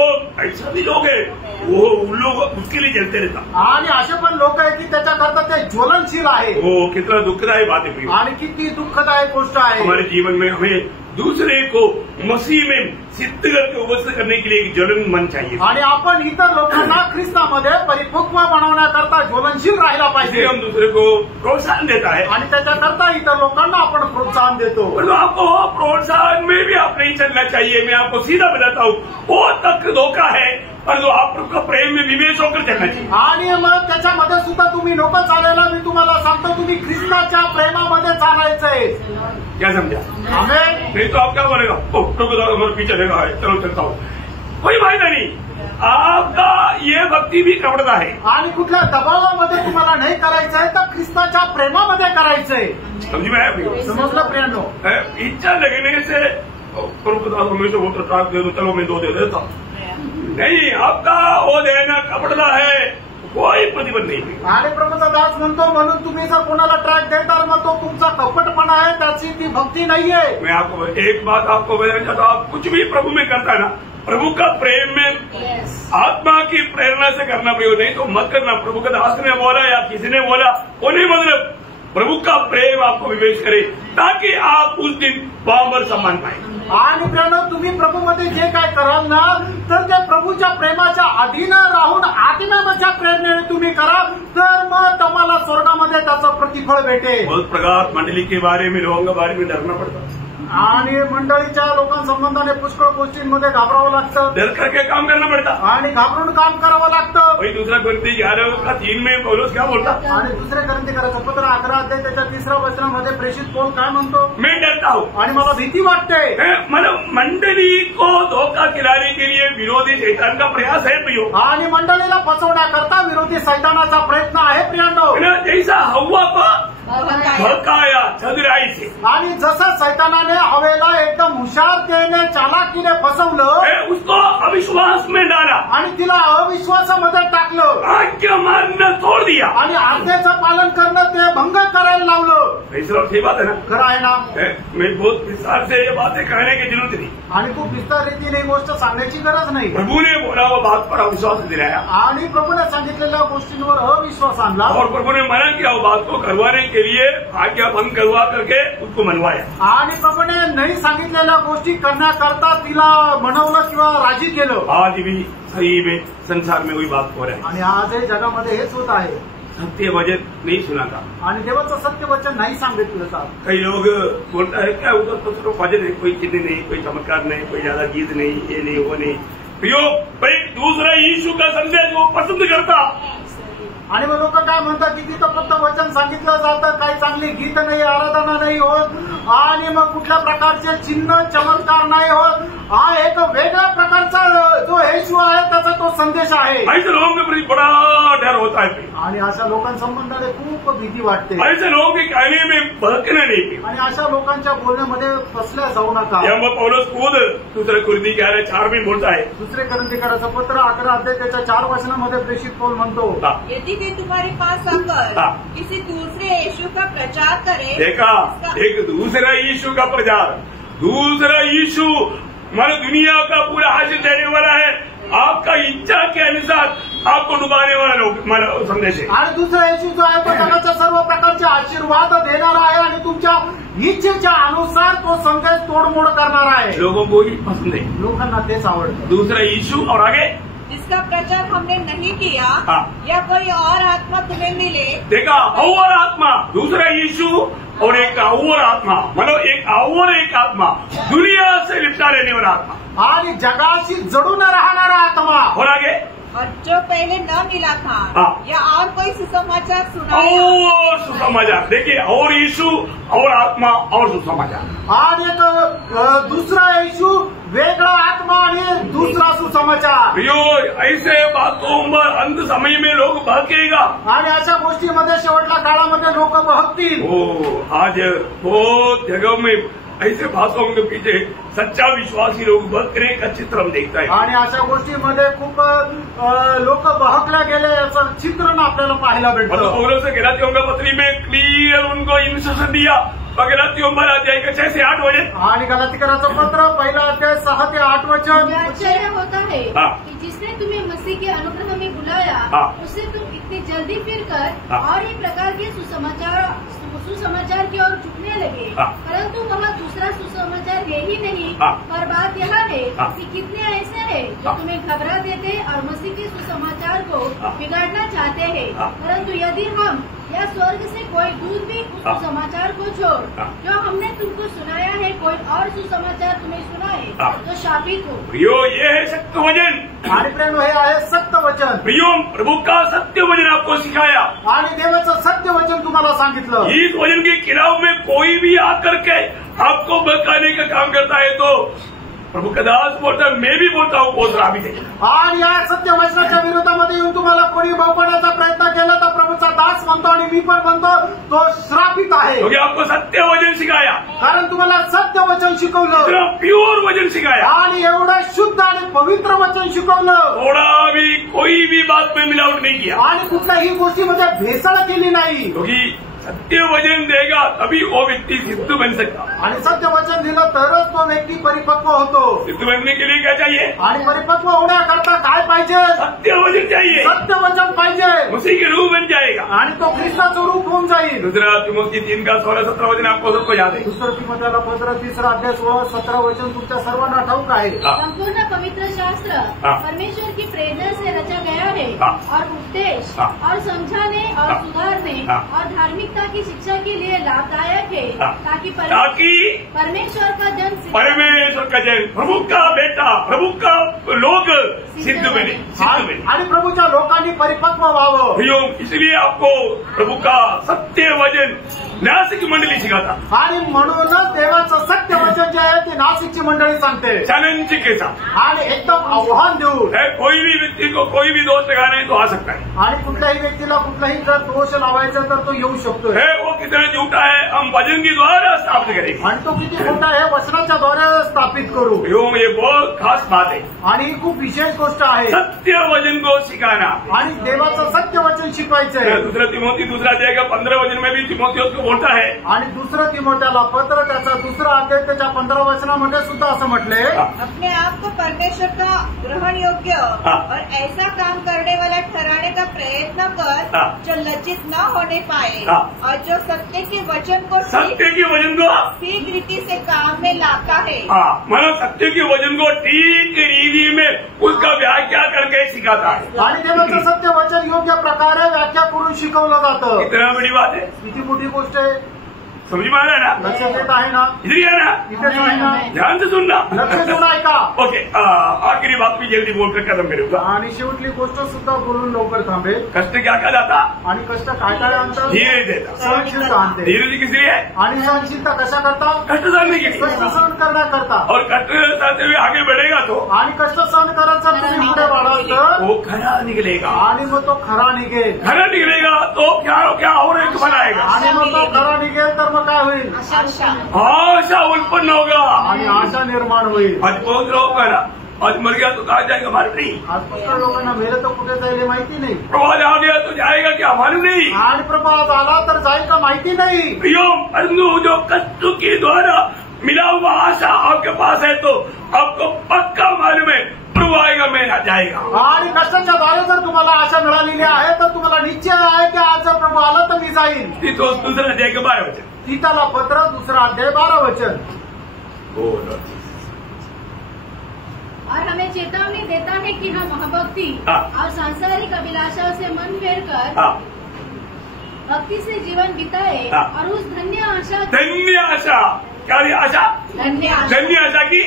ऐसा भी लोग है वो उन लोग उसके लिए जलते रहता. आणि असे पण लोक आहेत की त्याच्याकरता ते ज्वलनशील आहे. वो कितना दुखदायक बात है प्रियो. आणि किती दुःखदायक गोष्ट आहे. हमारे जीवन में हमें दूसरे को मसीह में सिद्ध करके उपस्थित करने के लिए एक ज्वलन मन चाहिए. आणि आपण इतर लोकांना ख्रिस्तामध्ये परिपक्व बनवण्याकरता ज्वलनशील राहायला पाहिजे. हम दूसरे को प्रोत्साहन देता है आणि त्याच्याकरता इतर लोकांना आपण प्रोत्साहन देतो. तो आपको प्रोत्साहन में भी आप नहीं चलना चाहिए. मैं आपको सीधा बताता हूँ, वो तक धोखा है पर जो आपका प्रेम में विवेश होकर चलना चाहिए. आणि मग त्याच्यामध्ये सुद्धा तुम्ही नको चालायला मी तुम्हाला सांगतो तुम्ही ख्रिस्ताच्या प्रेमामध्ये चालायचंय. क्या समझा? आमेन. नहीं तो आप क्या बोलेगा? हमारे पीछे रहेगा, चलो चलता हूँ. कोई फायदा नहीं. आपका ये भक्ति भी कपडता है. आणि कुठल्या दबावामध्ये तुम्हाला नाही करायचंय तर ख्रिस्ताच्या प्रेमामध्ये करायचंय. समझी में? समजलं प्रियांनो? इच्छा लगने से हमें तो वोटर ट्राक दे दो, चलो मैं 2 दे देता. नहीं, आपका वो देना कपड़ता है, कोई प्रतिबंध नहीं. आणि प्रभूचा दास म्हणतो म्हणून तुम्ही जर कोणाला ट्रॅक देता मग तो तुमचा कपटपणा आहे, त्याची ती भक्ती नाहीये. मैं आपको एक बात आपको बताना चाहता हूँ. आप कुछ भी प्रभु में करता है ना, प्रभु का प्रेम में आत्मा की प्रेरणा से करना प्रयोग, नहीं तो मत करना. प्रभु का दास ने बोला या किसी ने बोला वो नहीं, मतलब प्रभु का प्रेम आपको विवेश करे ताकि आप उस दिन पावर सम्मान पाए. आणि प्रियांनो तुम्ही प्रभूमध्ये जे काय कराल ना तर त्या प्रभूच्या प्रेमाच्या अधीन राहून आत्म्याच्या प्रेरणेने तुम्ही करा तर मग तुम्हाला स्वर्गामध्ये त्याचं प्रतिफळ भेटेल. बहुत प्रकार मंडली के बारे में, लोगों के बारे में डरना पड़ता. आणि मंडळीच्या लोकांसंबंधाने पुष्कळ गोष्टींमध्ये घाबरावं लागतं. डर करके काम करना पड़ता. आणि घाबरून काम करावं लागतं. वही दूसरा कोरिन्थी 11:3 में पौलुस क्या बोलता? आणि दुसऱ्या कोरिन्थीकराचं पत्र 11 अध्याय त्याच्या 3ऱ्या वचनामध्ये प्रेषित पौल काय म्हणतो? मैं डरता हूँ आणि मला भीती वाटते. मतलब मंडली को धोखा खिलाने के लिए विरोधी शैतान का प्रयास है प्रियो. आणि मंडळीला फसवण्याकरता विरोधी सैतानाचा प्रयत्न आहे प्रियांनो. जैसा हव्वा को बहकाया चतुराई से। आणि जसं सैतानाने हवेला एकदम हुशारतेने चालाकीने फसवलं, उसको अविश्वास में डाला आणि तिला अविश्वासामध्ये टाकलं, आज्ञा मानना तोड़ दिया आणि आज्ञेचं पालन करणं ते भंग करायला लावलं. सही बात है ना? खरं आहे ना? मैं बहुत विस्तार से ये बातें कहने की जरूरत नहीं। आणि खूप विस्तार रीतीने ही गोष्ट सांगण्याची गरज नाही. प्रभु ने बोला वो बात पर अविश्वास दिलाया, आणि प्रभूने सांगितलेल्या गोष्टींवर अविश्वास आणला, और प्रभु ने मना किया वो बात को करवाने के लिए आज्ञा भंग करवा करके उसको मनवाया। आणि प्रभूने नाही सांगितलेल्या गोष्टी करण्याकरता तिला मनवलं किंवा राजी केलं. आज भी सही में संसार में वही बात हो रहा है। आणि आजही जगामध्ये हेच होत आहे. सत्य वचन नहीं सुना था, आणि देवाचं सत्य वचन नाही सांगितलं जात. कई लोग बोलता है क्या उधर तो सिर्फ भजन है, कोई चिन्ह नहीं, कोई चमत्कार नहीं, कोई ज्यादा गीत नहीं, ये नहीं वो नहीं। प्रियो भाई दूसरा यीशु का संदेश वो पसंद करता। आणि मग लोक काय म्हणतात की तिथं फक्त वचन सांगितलं जातं, काही चांगली गीत नाही, आराधना नाही होत, आणि मग कुठल्या प्रकारचे चिन्ह चमत्कार नाही होत. हा एक वेगळ्या प्रकारचा जो येशू आहे त्याचा तो संदेश आहे. ऐसे लोगों के प्रति बड़ा डर होता है, आणि अशा लोकांसंबंधाने खूप भीती वाटते. ऐसे लोगों के कहने में बहकना नहीं, आणि अशा लोकांच्या बोलण्यामध्ये फसल्या जाऊ नका. यामुळे पौलुस खुद दुसरे कुरिन्थी 11:4 में बोलता है, दुसरे कोरिन्थीकराचं पत्र 11 अध्याय त्याच्या 4 वचनामध्ये प्रेषित पौल म्हणतो, यदि वे तुम्हारे पास आकर किसी दूसरे यीशु का प्रचार करे, देखा एक दूसरा यीशु का प्रचार, दूसरा यीशु मानो दुनिया का पूरा हासिल देने वाला है, आपका इच्छा के अनुसार आपको डुबाने वाला लोग संदेश है. आणि दुसरा येशू जो आहे तो जगाच्या सर्व प्रकारचे आशीर्वाद देणारा आहे आणि तुमच्या इच्छेच्या अनुसार तो संदेश तोडमोड करणारा आहे. लोगों को ही पसंद है, लोकांना तेच आवडतं. दूसरा यीशु और आगे जिसका प्रचार हमने नहीं किया या कोई और आत्मा तुम्हें मिले. देखा और आत्मा, दूसरा यीशु और एक और आत्मा, मतलब एक और एक आत्मा, दुनिया से लिपटा लेने वाला आत्मा आणि जगाशी जडून राहणारा आत्मा. और आगे और जो पहले न मिला था या और कोई सुसमाचार सुनाया. और सुसमाचार, देखिए और यीशु और आत्मा और सुसमाचार. आणि एक दुसरा येशू, वेगळा आत्मा आणि दुसरा सुसमाचार. ऐसे बातों पर अंत समय में लोग बहकेगा. आणि अशा गोष्टीमध्ये शेवटल्या काळामध्ये लोक बहकतील. आज बहुत जगह में ऐसे भाषाओं के पीछे सच्चा विश्वासी लोग बहकने का चित्र हम देखता है. आणि अशा गोष्टीमध्ये खूप लोक बहकल्या गेले याचं चित्रण आपल्याला पाहायला भेटतं. पौलुस से गलातियों का पत्री में क्लियर उनको इंस्ट्रक्शन दिया. गलातियों 12 अध्याय का 6 से 8 वचन. आणि गलातिकराचं पत्र 1 अध्याय 6 ते 8 वचन. आश्चर्य होता है कि जिसने तुम्हें मसीह के अनुग्रह में बुलाया उससे तुम इतनी जल्दी फिरकर और एक प्रकार के सुसमाचार की ओर झुकने लगे. परंतु वह दूसरा सुसमाचार यही नहीं, पर बात यह है कि कितने ऐसे हैं जो तुम्हें घबरा देते और मसीह के सुसमाचार को बिगाड़ना चाहते हैं. परंतु यदि हम या स्वर्ग से कोई दूत भी उस सुसमाचार को छोड़ जो हमने तुमको सुनाया है कोई और सुसमाचार तुम्हें सुनाए तो शापित हो. प्रियो ये है सत्य वचन. आणि प्रेम हे आहे सत्य वचन. प्रियो प्रभु का सत्य वचन आपको सिखाया आणि देवाचं सत्य वचन तुम्हाला सांगितलं. इस वचन के खिलाफ में कोई भी आकर के आपको बहकाने का काम करता है तो प्रभु का दास बोलता, मैं भी बोलता हूँ बहुत श्रापित है. आणि या सत्य वचनाच्या विरोधामध्ये येऊन तुम्हाला कोणी बळवण्याचा प्रयत्न केला तर प्रभूचा दास म्हणतो आणि मी पण म्हणतो तो श्रापित आहे. क्योंकि आपको सत्य वचन सिखाया, कारण तुम्हाला सत्य वचन शिकवलं, प्योर वचन सिखाया आणि एवढं शुद्ध आणि पवित्र वचन शिकवलं. थोड़ा भी कोई भी बात में मिलावट नहीं किया आणि कुठल्याही गोष्टीमध्ये भेसळ केली नाही. क्योंकि सत्य वचन देगा तभी वो व्यक्ति सिद्ध बन सकता. आणि सत्य वचन दिलं तरच तो व्यक्ती परिपक्व होतो. सिद्ध बनने के लिए क्या चाहिए? आणि परिपक्व होण्याकरता काय पाहिजे? सत्य वचन चाहिए. सत्य वचन पाहिजे. उसी के रूप बन जाएगा आणि तो ख्रिस्ताचं रूप होऊन जाईल. दूसरा तिमोथी 3 का 16-17 वचन आपको सबको याद है. दुसरं तिमोथेला पत्र 3 अध्याय 16-17 वचन तुमच्या सर्वांना ठाऊक आहे. संपूर्ण पवित्र शास्त्र परमेश्वर की प्रेरणा से रचा गया है और उपदेश और समझाने और सुधारने और धार्मिकता की शिक्षा के लिए लाभदायक है ताकि परमेश्वर का जन प्रभु का बेटा, प्रभु का लोग सिद्ध बने। आणि प्रभूच्या लोकांनी परिपक्व व्हावं। प्रियो, इसलिए आपको प्रभु का सत्य वचन नासिक मंडली सिखाता। आणि म्हणूनच देवाचं सत्य वचन जे आहे ते नाशिकची मंडळी सांगते। चैलेंज के साथ आणि एकदम आव्हान देऊन कोई भी व्यक्ति को कोई भी दोष लगाना है तो आ सकता है। आणि कुठल्याही व्यक्तीला कुठलाही जर दोष लावायचा तर तो येऊ शकतो। वो कितना झूठा है हम वचन के द्वारा स्थापित करेंगे। आणि तो किती खोटा आहे वचनाच्या द्वारे स्थापित करू। ये बहुत खास बात है आणि ही खूप विशेष गोष्ट आहे। सत्य वचन को सिखाना आणि देवाचं सत्य वचन शिकवायचंय। दूसरा तिमोथी 2 अध्याय 15 वचन में भी तिमोथी उसको बोलता है। आणि दुसरं तिमोथ्याला पत्र त्याचा 2 अध्याय त्याच्या 15 वचनामध्ये सुद्धा असं म्हटलंय, अपने आप को परमेश्वर का ग्रहण योग्य और ऐसा काम करने वाला ठहराने का प्रयत्न कर जो लज्जित न होने पाए और जो सत्य के वचन को ठीक रीति से काम में लाता है। मतलब सत्य के वचन को ठीक रीति में उसका व्याख्या करके सिखाता है। आणि देवाचं सत्य वचन योग्य प्रकारे व्याख्या करून शिकवलं जातं। इतना बड़ी बात है, किती मोठी गोष्ट आहे। समझ में आ रहा है ना? लक्षात येत आहे ना? इधर है ना? इथेच आहे ना? ध्यान से सुनना, लक्ष देऊन ऐका। ओके, आखिरी बात भी जल्दी बोलकर खत्म करूंगा। आणि शेवटली गोष्ट सुद्धा बोलून लवकर थांबे। कष्ट क्या क्या जाता? आणि कष्ट काय आणतात? धीरे देता, सहनशीलता आणते। धीरे किस लिए? आणि सहनशीलता कशा करता? कष्ट सहने के लिए। कष्ट सहन करण्याकरता। और कष्ट सहते हुए आगे बढ़ेगा तो आणि कष्ट सहन करायचा तुम्ही पुढे वाढाल तर वो खरा निकलेगा। आणि मग तो खरा निघेल। खरा निकलेगा तो क्या और एक बनाएगा। आणि मग तो खरा निघेल तर मग काय होईल? आशा उत्पन्न होगा आणि आशा निर्माण होईल। आज बहुत लोग का ना, आज मर गया तो कहा जाएगा मालूम नहीं। आज पुष्कळ लोकांना मेलं तर कुठे जाईल माहिती नाही। प्रभात आ गया तो जाएगा क्या मालूम नहीं। आणि प्रभात आला तर जाईल का माहिती नाही। परंतु जो कष्ट के द्वारा मिला हुआ आशा आपके पास है तो आपको पक्का मालूम है प्रभु आएगा मैं जाएगा। आणि कष्टाच्या द्वारे जर तुम्हाला आशा मिळालेली आहे तर तुम्हाला निश्चय आहे की आज जर प्रभू आला तर मी जाईल। ती तो 2 अध्याय 12 वचन, तीताला पत्र 2 अध्याय 12 वचन। और हमें चेतावनी देता है कि हम महाभक्ति और सांसारिक अभिलाषाओं से मन फेर कर भक्ति से जीवन बिताए और उस धन्य आशा क्या आशा? धन्य आशा की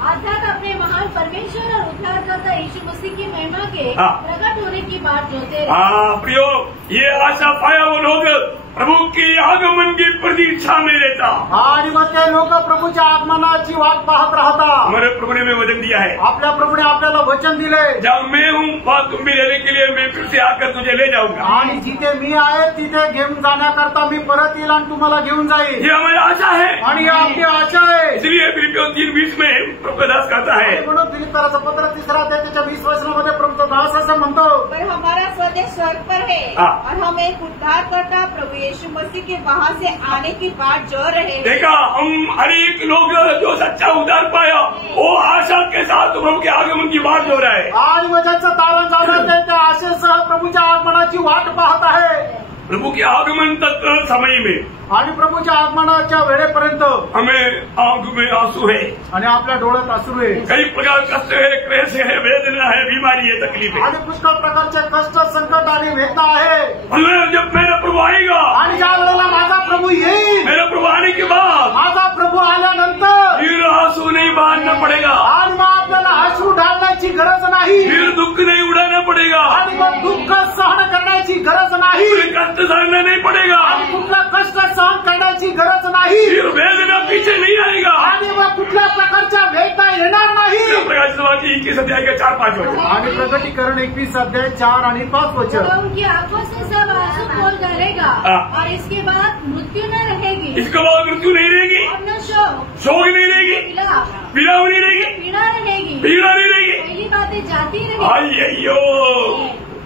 अर्थात अपने महान परमेश्वर और उद्धारकर्ता यीशु मसीह की महिमा के प्रकट होने की बात जोते रहे। प्रियो, ये आशा पाया वो लोग प्रभू की आगमन की प्रतीक्षा में रहता। आणि मग ते लोक प्रभूच्या आगमनाची वाट पाहत राहता। हमारे प्रभु ने वचन दिया है, आपल्या प्रभूने आपल्याला वचन दिले, जहाँ मैं हूँ वहाँ तुम भी रहने के लिए मैं फिर से आकर तुझे ले जाऊंगा। आणि जिथे मी आहे तिथे घेऊन जाण्याकरता मी परत येईल आणि तुम्हाला घेऊन जाईल। ये हमारी आशा है आणि ही आपली आशा आहे। इसलिए फिलिपियों 3:20 में प्रभु दास कहता है, म्हणून फिलिप्पियराचं पत्र 3 अध्याय त्याच्या 20 वचनामध्ये प्रभू दास असं म्हणतो, पर हमारा स्वदेश स्वर्ग पर है और हम एक उद्धारकर्ता प्रभु यीशु मसीह के वहाँ से आने की बात जो रहे। देखा, हम हर एक लोग जो सच्चा उद्धार पाया वो आशा के साथ प्रभु के आगमन की बात जो रहा है। आणि वचनचं तारण जाणत आहे त्या आशेसह प्रभूच्या आगमनाची वाट पाहत आहे। प्रभु के आगमन तक समय में आणि प्रभूच्या आगमनाच्या वेळेपर्यंत हमें आंख में आंसू है आणि आपल्या डोळ्यात अश्रू आहे। कई प्रकार कष्ट है, क्लेश है, वेदना है, बीमारी है, तकलीफ है आणि पुष्कळ प्रकारचे कष्ट, संकट आणि वेदना आहे। जब मेरा प्रभु आएगा आणि ज्या वेळेला माझा प्रभू येईल, मेरा प्रभु आने के बाद माझा प्रभू आल्यानंतर फिर आंसू नहीं बहाना पड़ेगा आणि मग आपल्याला अश्रू ढाळण्याची गरज नाही, फिर दुख नहीं उड़ाना पड़ेगा आणि मग दुःख सहन करण्याची गरज नाही, फिर कष्ट सहना नहीं पड़ेगा आणि कुठला कष्ट सहन करण्याची गरज नाही, फिर वेदना पीछे नहीं आएगा आणि मग कुठल्या प्रकारच्या वेदना येणार नाही। प्रकाश की 21 अध्याय के 4-5 वचन आणि प्रकटीकरण 21 अध्याय 4 आणि 5 वचन। उनकी आंखों से सब आंसू पोंछ डालेगा और इसके बाद मृत्यु न रहेगी, इसके बाद मृत्यु नहीं रहेगी, और न शोक नहीं रहेगी, पीड़ा नहीं रहेगी, पीड़ा रहेगी, पीड़ा नहीं रहेगी, पहली बातें जाती रहेगी। अय्यो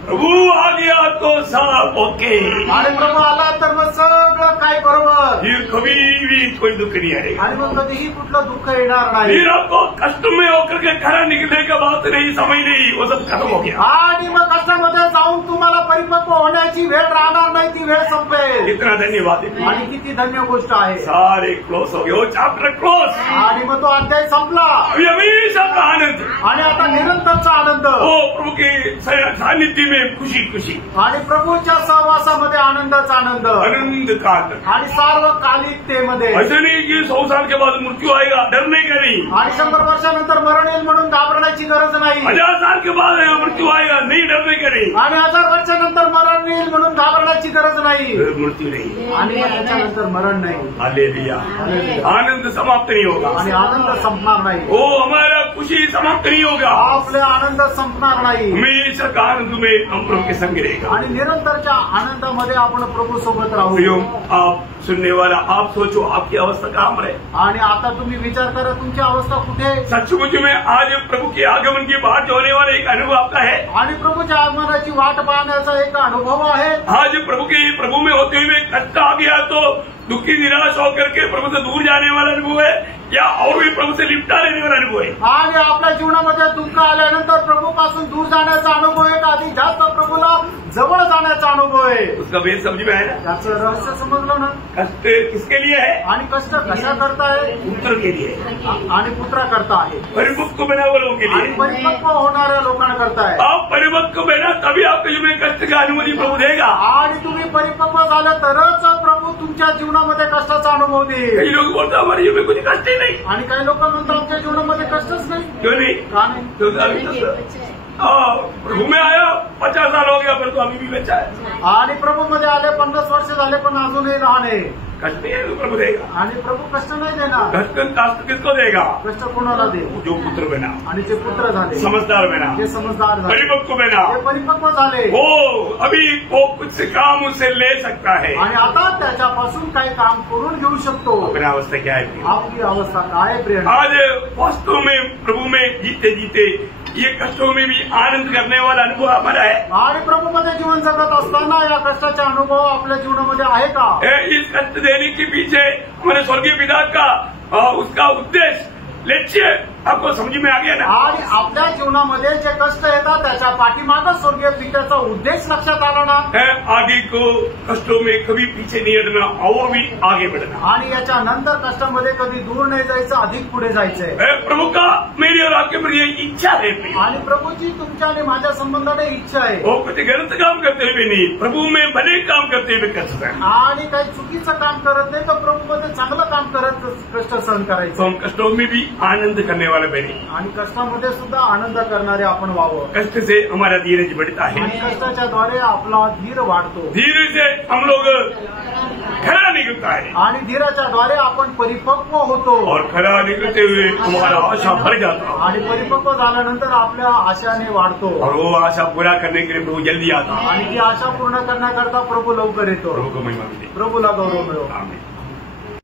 प्रभु आ गया तो सब ओके। आणि प्रभू आला तर मग सगळं काय बरोबर, फिर कभी भी कोई दुख नहीं आएगा, आणि मग कधीही कुठलं दुःख येणार नाही। फिर आपको कष्ट में होकर के खरा निकलने का बात नहीं, समय नहीं, वो सब खत्म हो गया। आणि मग कष्टामध्ये जाऊन तुम्हाला परिपक्व होण्याची वेळ राहणार नाही, ती वेळ संपेल। इतना धन्यवाद है, आणि किती धन्य गोष्ट आहे। सारे क्लोज हो गए, वो चैप्टर क्लोज। आणि मग तो अध्याय संपला अभी हमेशा का आनंद, आणि आता निरंतर प्रभूचा आनंद, वो प्रभु के सानिध्य में खुशी खुशी, आणि प्रभूच्या सहवासामध्ये आनंदच आनंद, आनंद का आनंद। आणि सार्वकालिकतेमध्ये। ऐसे नहीं कि 100 साल के बाद मृत्यु आएगा, डरने का नहीं। आणि 100 वर्षानंतर मरण येईल म्हणून घाबरण्याची गरज नाही। 1000 साल के बाद मृत्यु आएगा, नहीं डरने का नहीं। आणि 1000 वर्षानंतर मरण येईल म्हणून घाबरण्याची गरज नाही। मृत्यू नहीं, आणि त्याच्यानंतर मरण नाही। हालेलुया, आनंद समाप्त नहीं होगा, आणि आनंद संपणार नाही। वो हमारा खुशी समाप्त नहीं होगा, आपले आनंद संपणार नाही। हमेशा का आनंद में हम प्रभु के संग रहेगा। आणि निरंतरच्या आनंदामध्ये आपण प्रभू सोबत राहू। आप सुनने वाला, आप सोचो आपकी अवस्था कहाँ पर है। आणि आता तुम्ही विचार करा तुमची अवस्था कुठे आहे। सचमुच में आज प्रभु के आगमन की बात होने वाला एक अनुभव आपका है। आणि प्रभूच्या आगमनाची वाट पाहण्याचा एक अनुभव आहे। आज प्रभु में होते हुए कष्ट आ गया तो दुखी निराश होकर के प्रभु से दूर जाने वाला अनुभव है, या और भी प्रभु से लिपटा लेने वाला अनुभव है। आणि आपल्या जीवनामध्ये दुःख आल्यानंतर प्रभूपासून दूर जाण्याचा अनुभव आहे, का अधिक जास्त प्रभूला जवळ जाण्याचा अनुभव आहे। उसका भेद समझ में आया ना, त्याचं रहस्य समजलं ना। कष्ट किसके लिए है? आणि कष्ट कशा करता आहे? पुत्र के लिए, आणि पुत्रा करता आहे, परिपक्व बना वालों के आणि लिए। परिपक्व होणाऱ्या लोकांना करता आहे। आप परिपक्व बना तभी आपके जीवन में कष्ट का अनुभूति प्रभु देगा। आणि तुम्ही परिपक्व झालं तरच प्रभू तुमच्या जीवनामध्ये कष्टाचा अनुभव देईल। कई लोग बोलते हैं हमारे जीवन में कुछ कष्ट ही नहीं। आणि काही लोक म्हणतात आमच्या जीवनामध्ये कष्टच नाही। क्यों नहीं? का नाही? प्रभु में आया 50 साल हो गया, पर तो अभी भी बच्चा है। आणि प्रभू मध्ये आले 50 वर्ष झाले पण अजूनही लहान आहे। कष्ट नहीं है तो प्रभु देगा। आणि प्रभू कष्ट नाही देणार। कष्ट किसको देगा? कष्ट कोणाला दे? जो पुत्र बना, आणि जे पुत्र झाले, समझदार बना, जे समजदार झाले, परिपक्व बना, जे परिपक्व झाले, वो अभी वो कुछ काम उससे ले सकता है। आणि आता त्याच्यापासून काही काम करून घेऊ शकतो। अपनी अवस्था क्या है? आपली अवस्था काय प्रिय? आज वास्तव में प्रभु में जीते जीते ये कष्टों में भी आनंद करने वाला अनुभव हमारा है। आणि प्रभूमध्ये जीवन जगत असताना या कष्टाचा अनुभव आपल्या जीवनामध्ये आहे का? इस कष्ट देने के पीछे हमारे स्वर्गीय पिता का उसका उद्देश्य, लक्ष्य आपको समझ में आ गया ना? आणि आपल्या जीवनामध्ये जे कष्ट येतात त्याच्या पाठीमागं स्वर्गीय पित्याचा उद्देश लक्षात आला ना? आगे को कष्टों में कभी पीछे नहीं हटना और भी आगे बढ़ना। आणि याच्या नंतर कष्टामध्ये कधी दूर नाही जायचं, अधिक पुढे जायचंय। प्रभु का मेरी और आपके प्रति इच्छा है। आणि प्रभूची तुमच्या आणि माझ्या संबंधाने इच्छा आहे। वो कुछ गलत काम करते हुए नहीं, प्रभु में भले काम करते हुए कर सकते हैं। आणि काही चुकीचं काम करत नाही तर प्रभूमध्ये चांगलं काम करत कष्ट सहन करायचं। तो हम कष्टों में भी आनंद करने वाले बने, आणि कष्टामध्ये सुद्धा आनंद करणारे आपण व्हावं। कष्ट से हमारा धीरज बढ़ता है, आणि कष्टाच्या द्वारे आपला धीर वाढतो, धीरे से हम लोग खरा निकलता है, आणि धीराच्या द्वारे आपण परिपक्व होतो, और खरा निकलते हुए हमारा आशा भर जाता है, आणि परिपक्व झाल्यानंतर आपल्या आशाने वाढतो, और वो आशा पूरा करने के लिए प्रभु जल्दी आता है। आणि ती आशा पूर्ण करण्याकरता प्रभू लवकर येतो। प्रभु को महिमा मिले। प्रभूला गौरव मिळो। आमीन।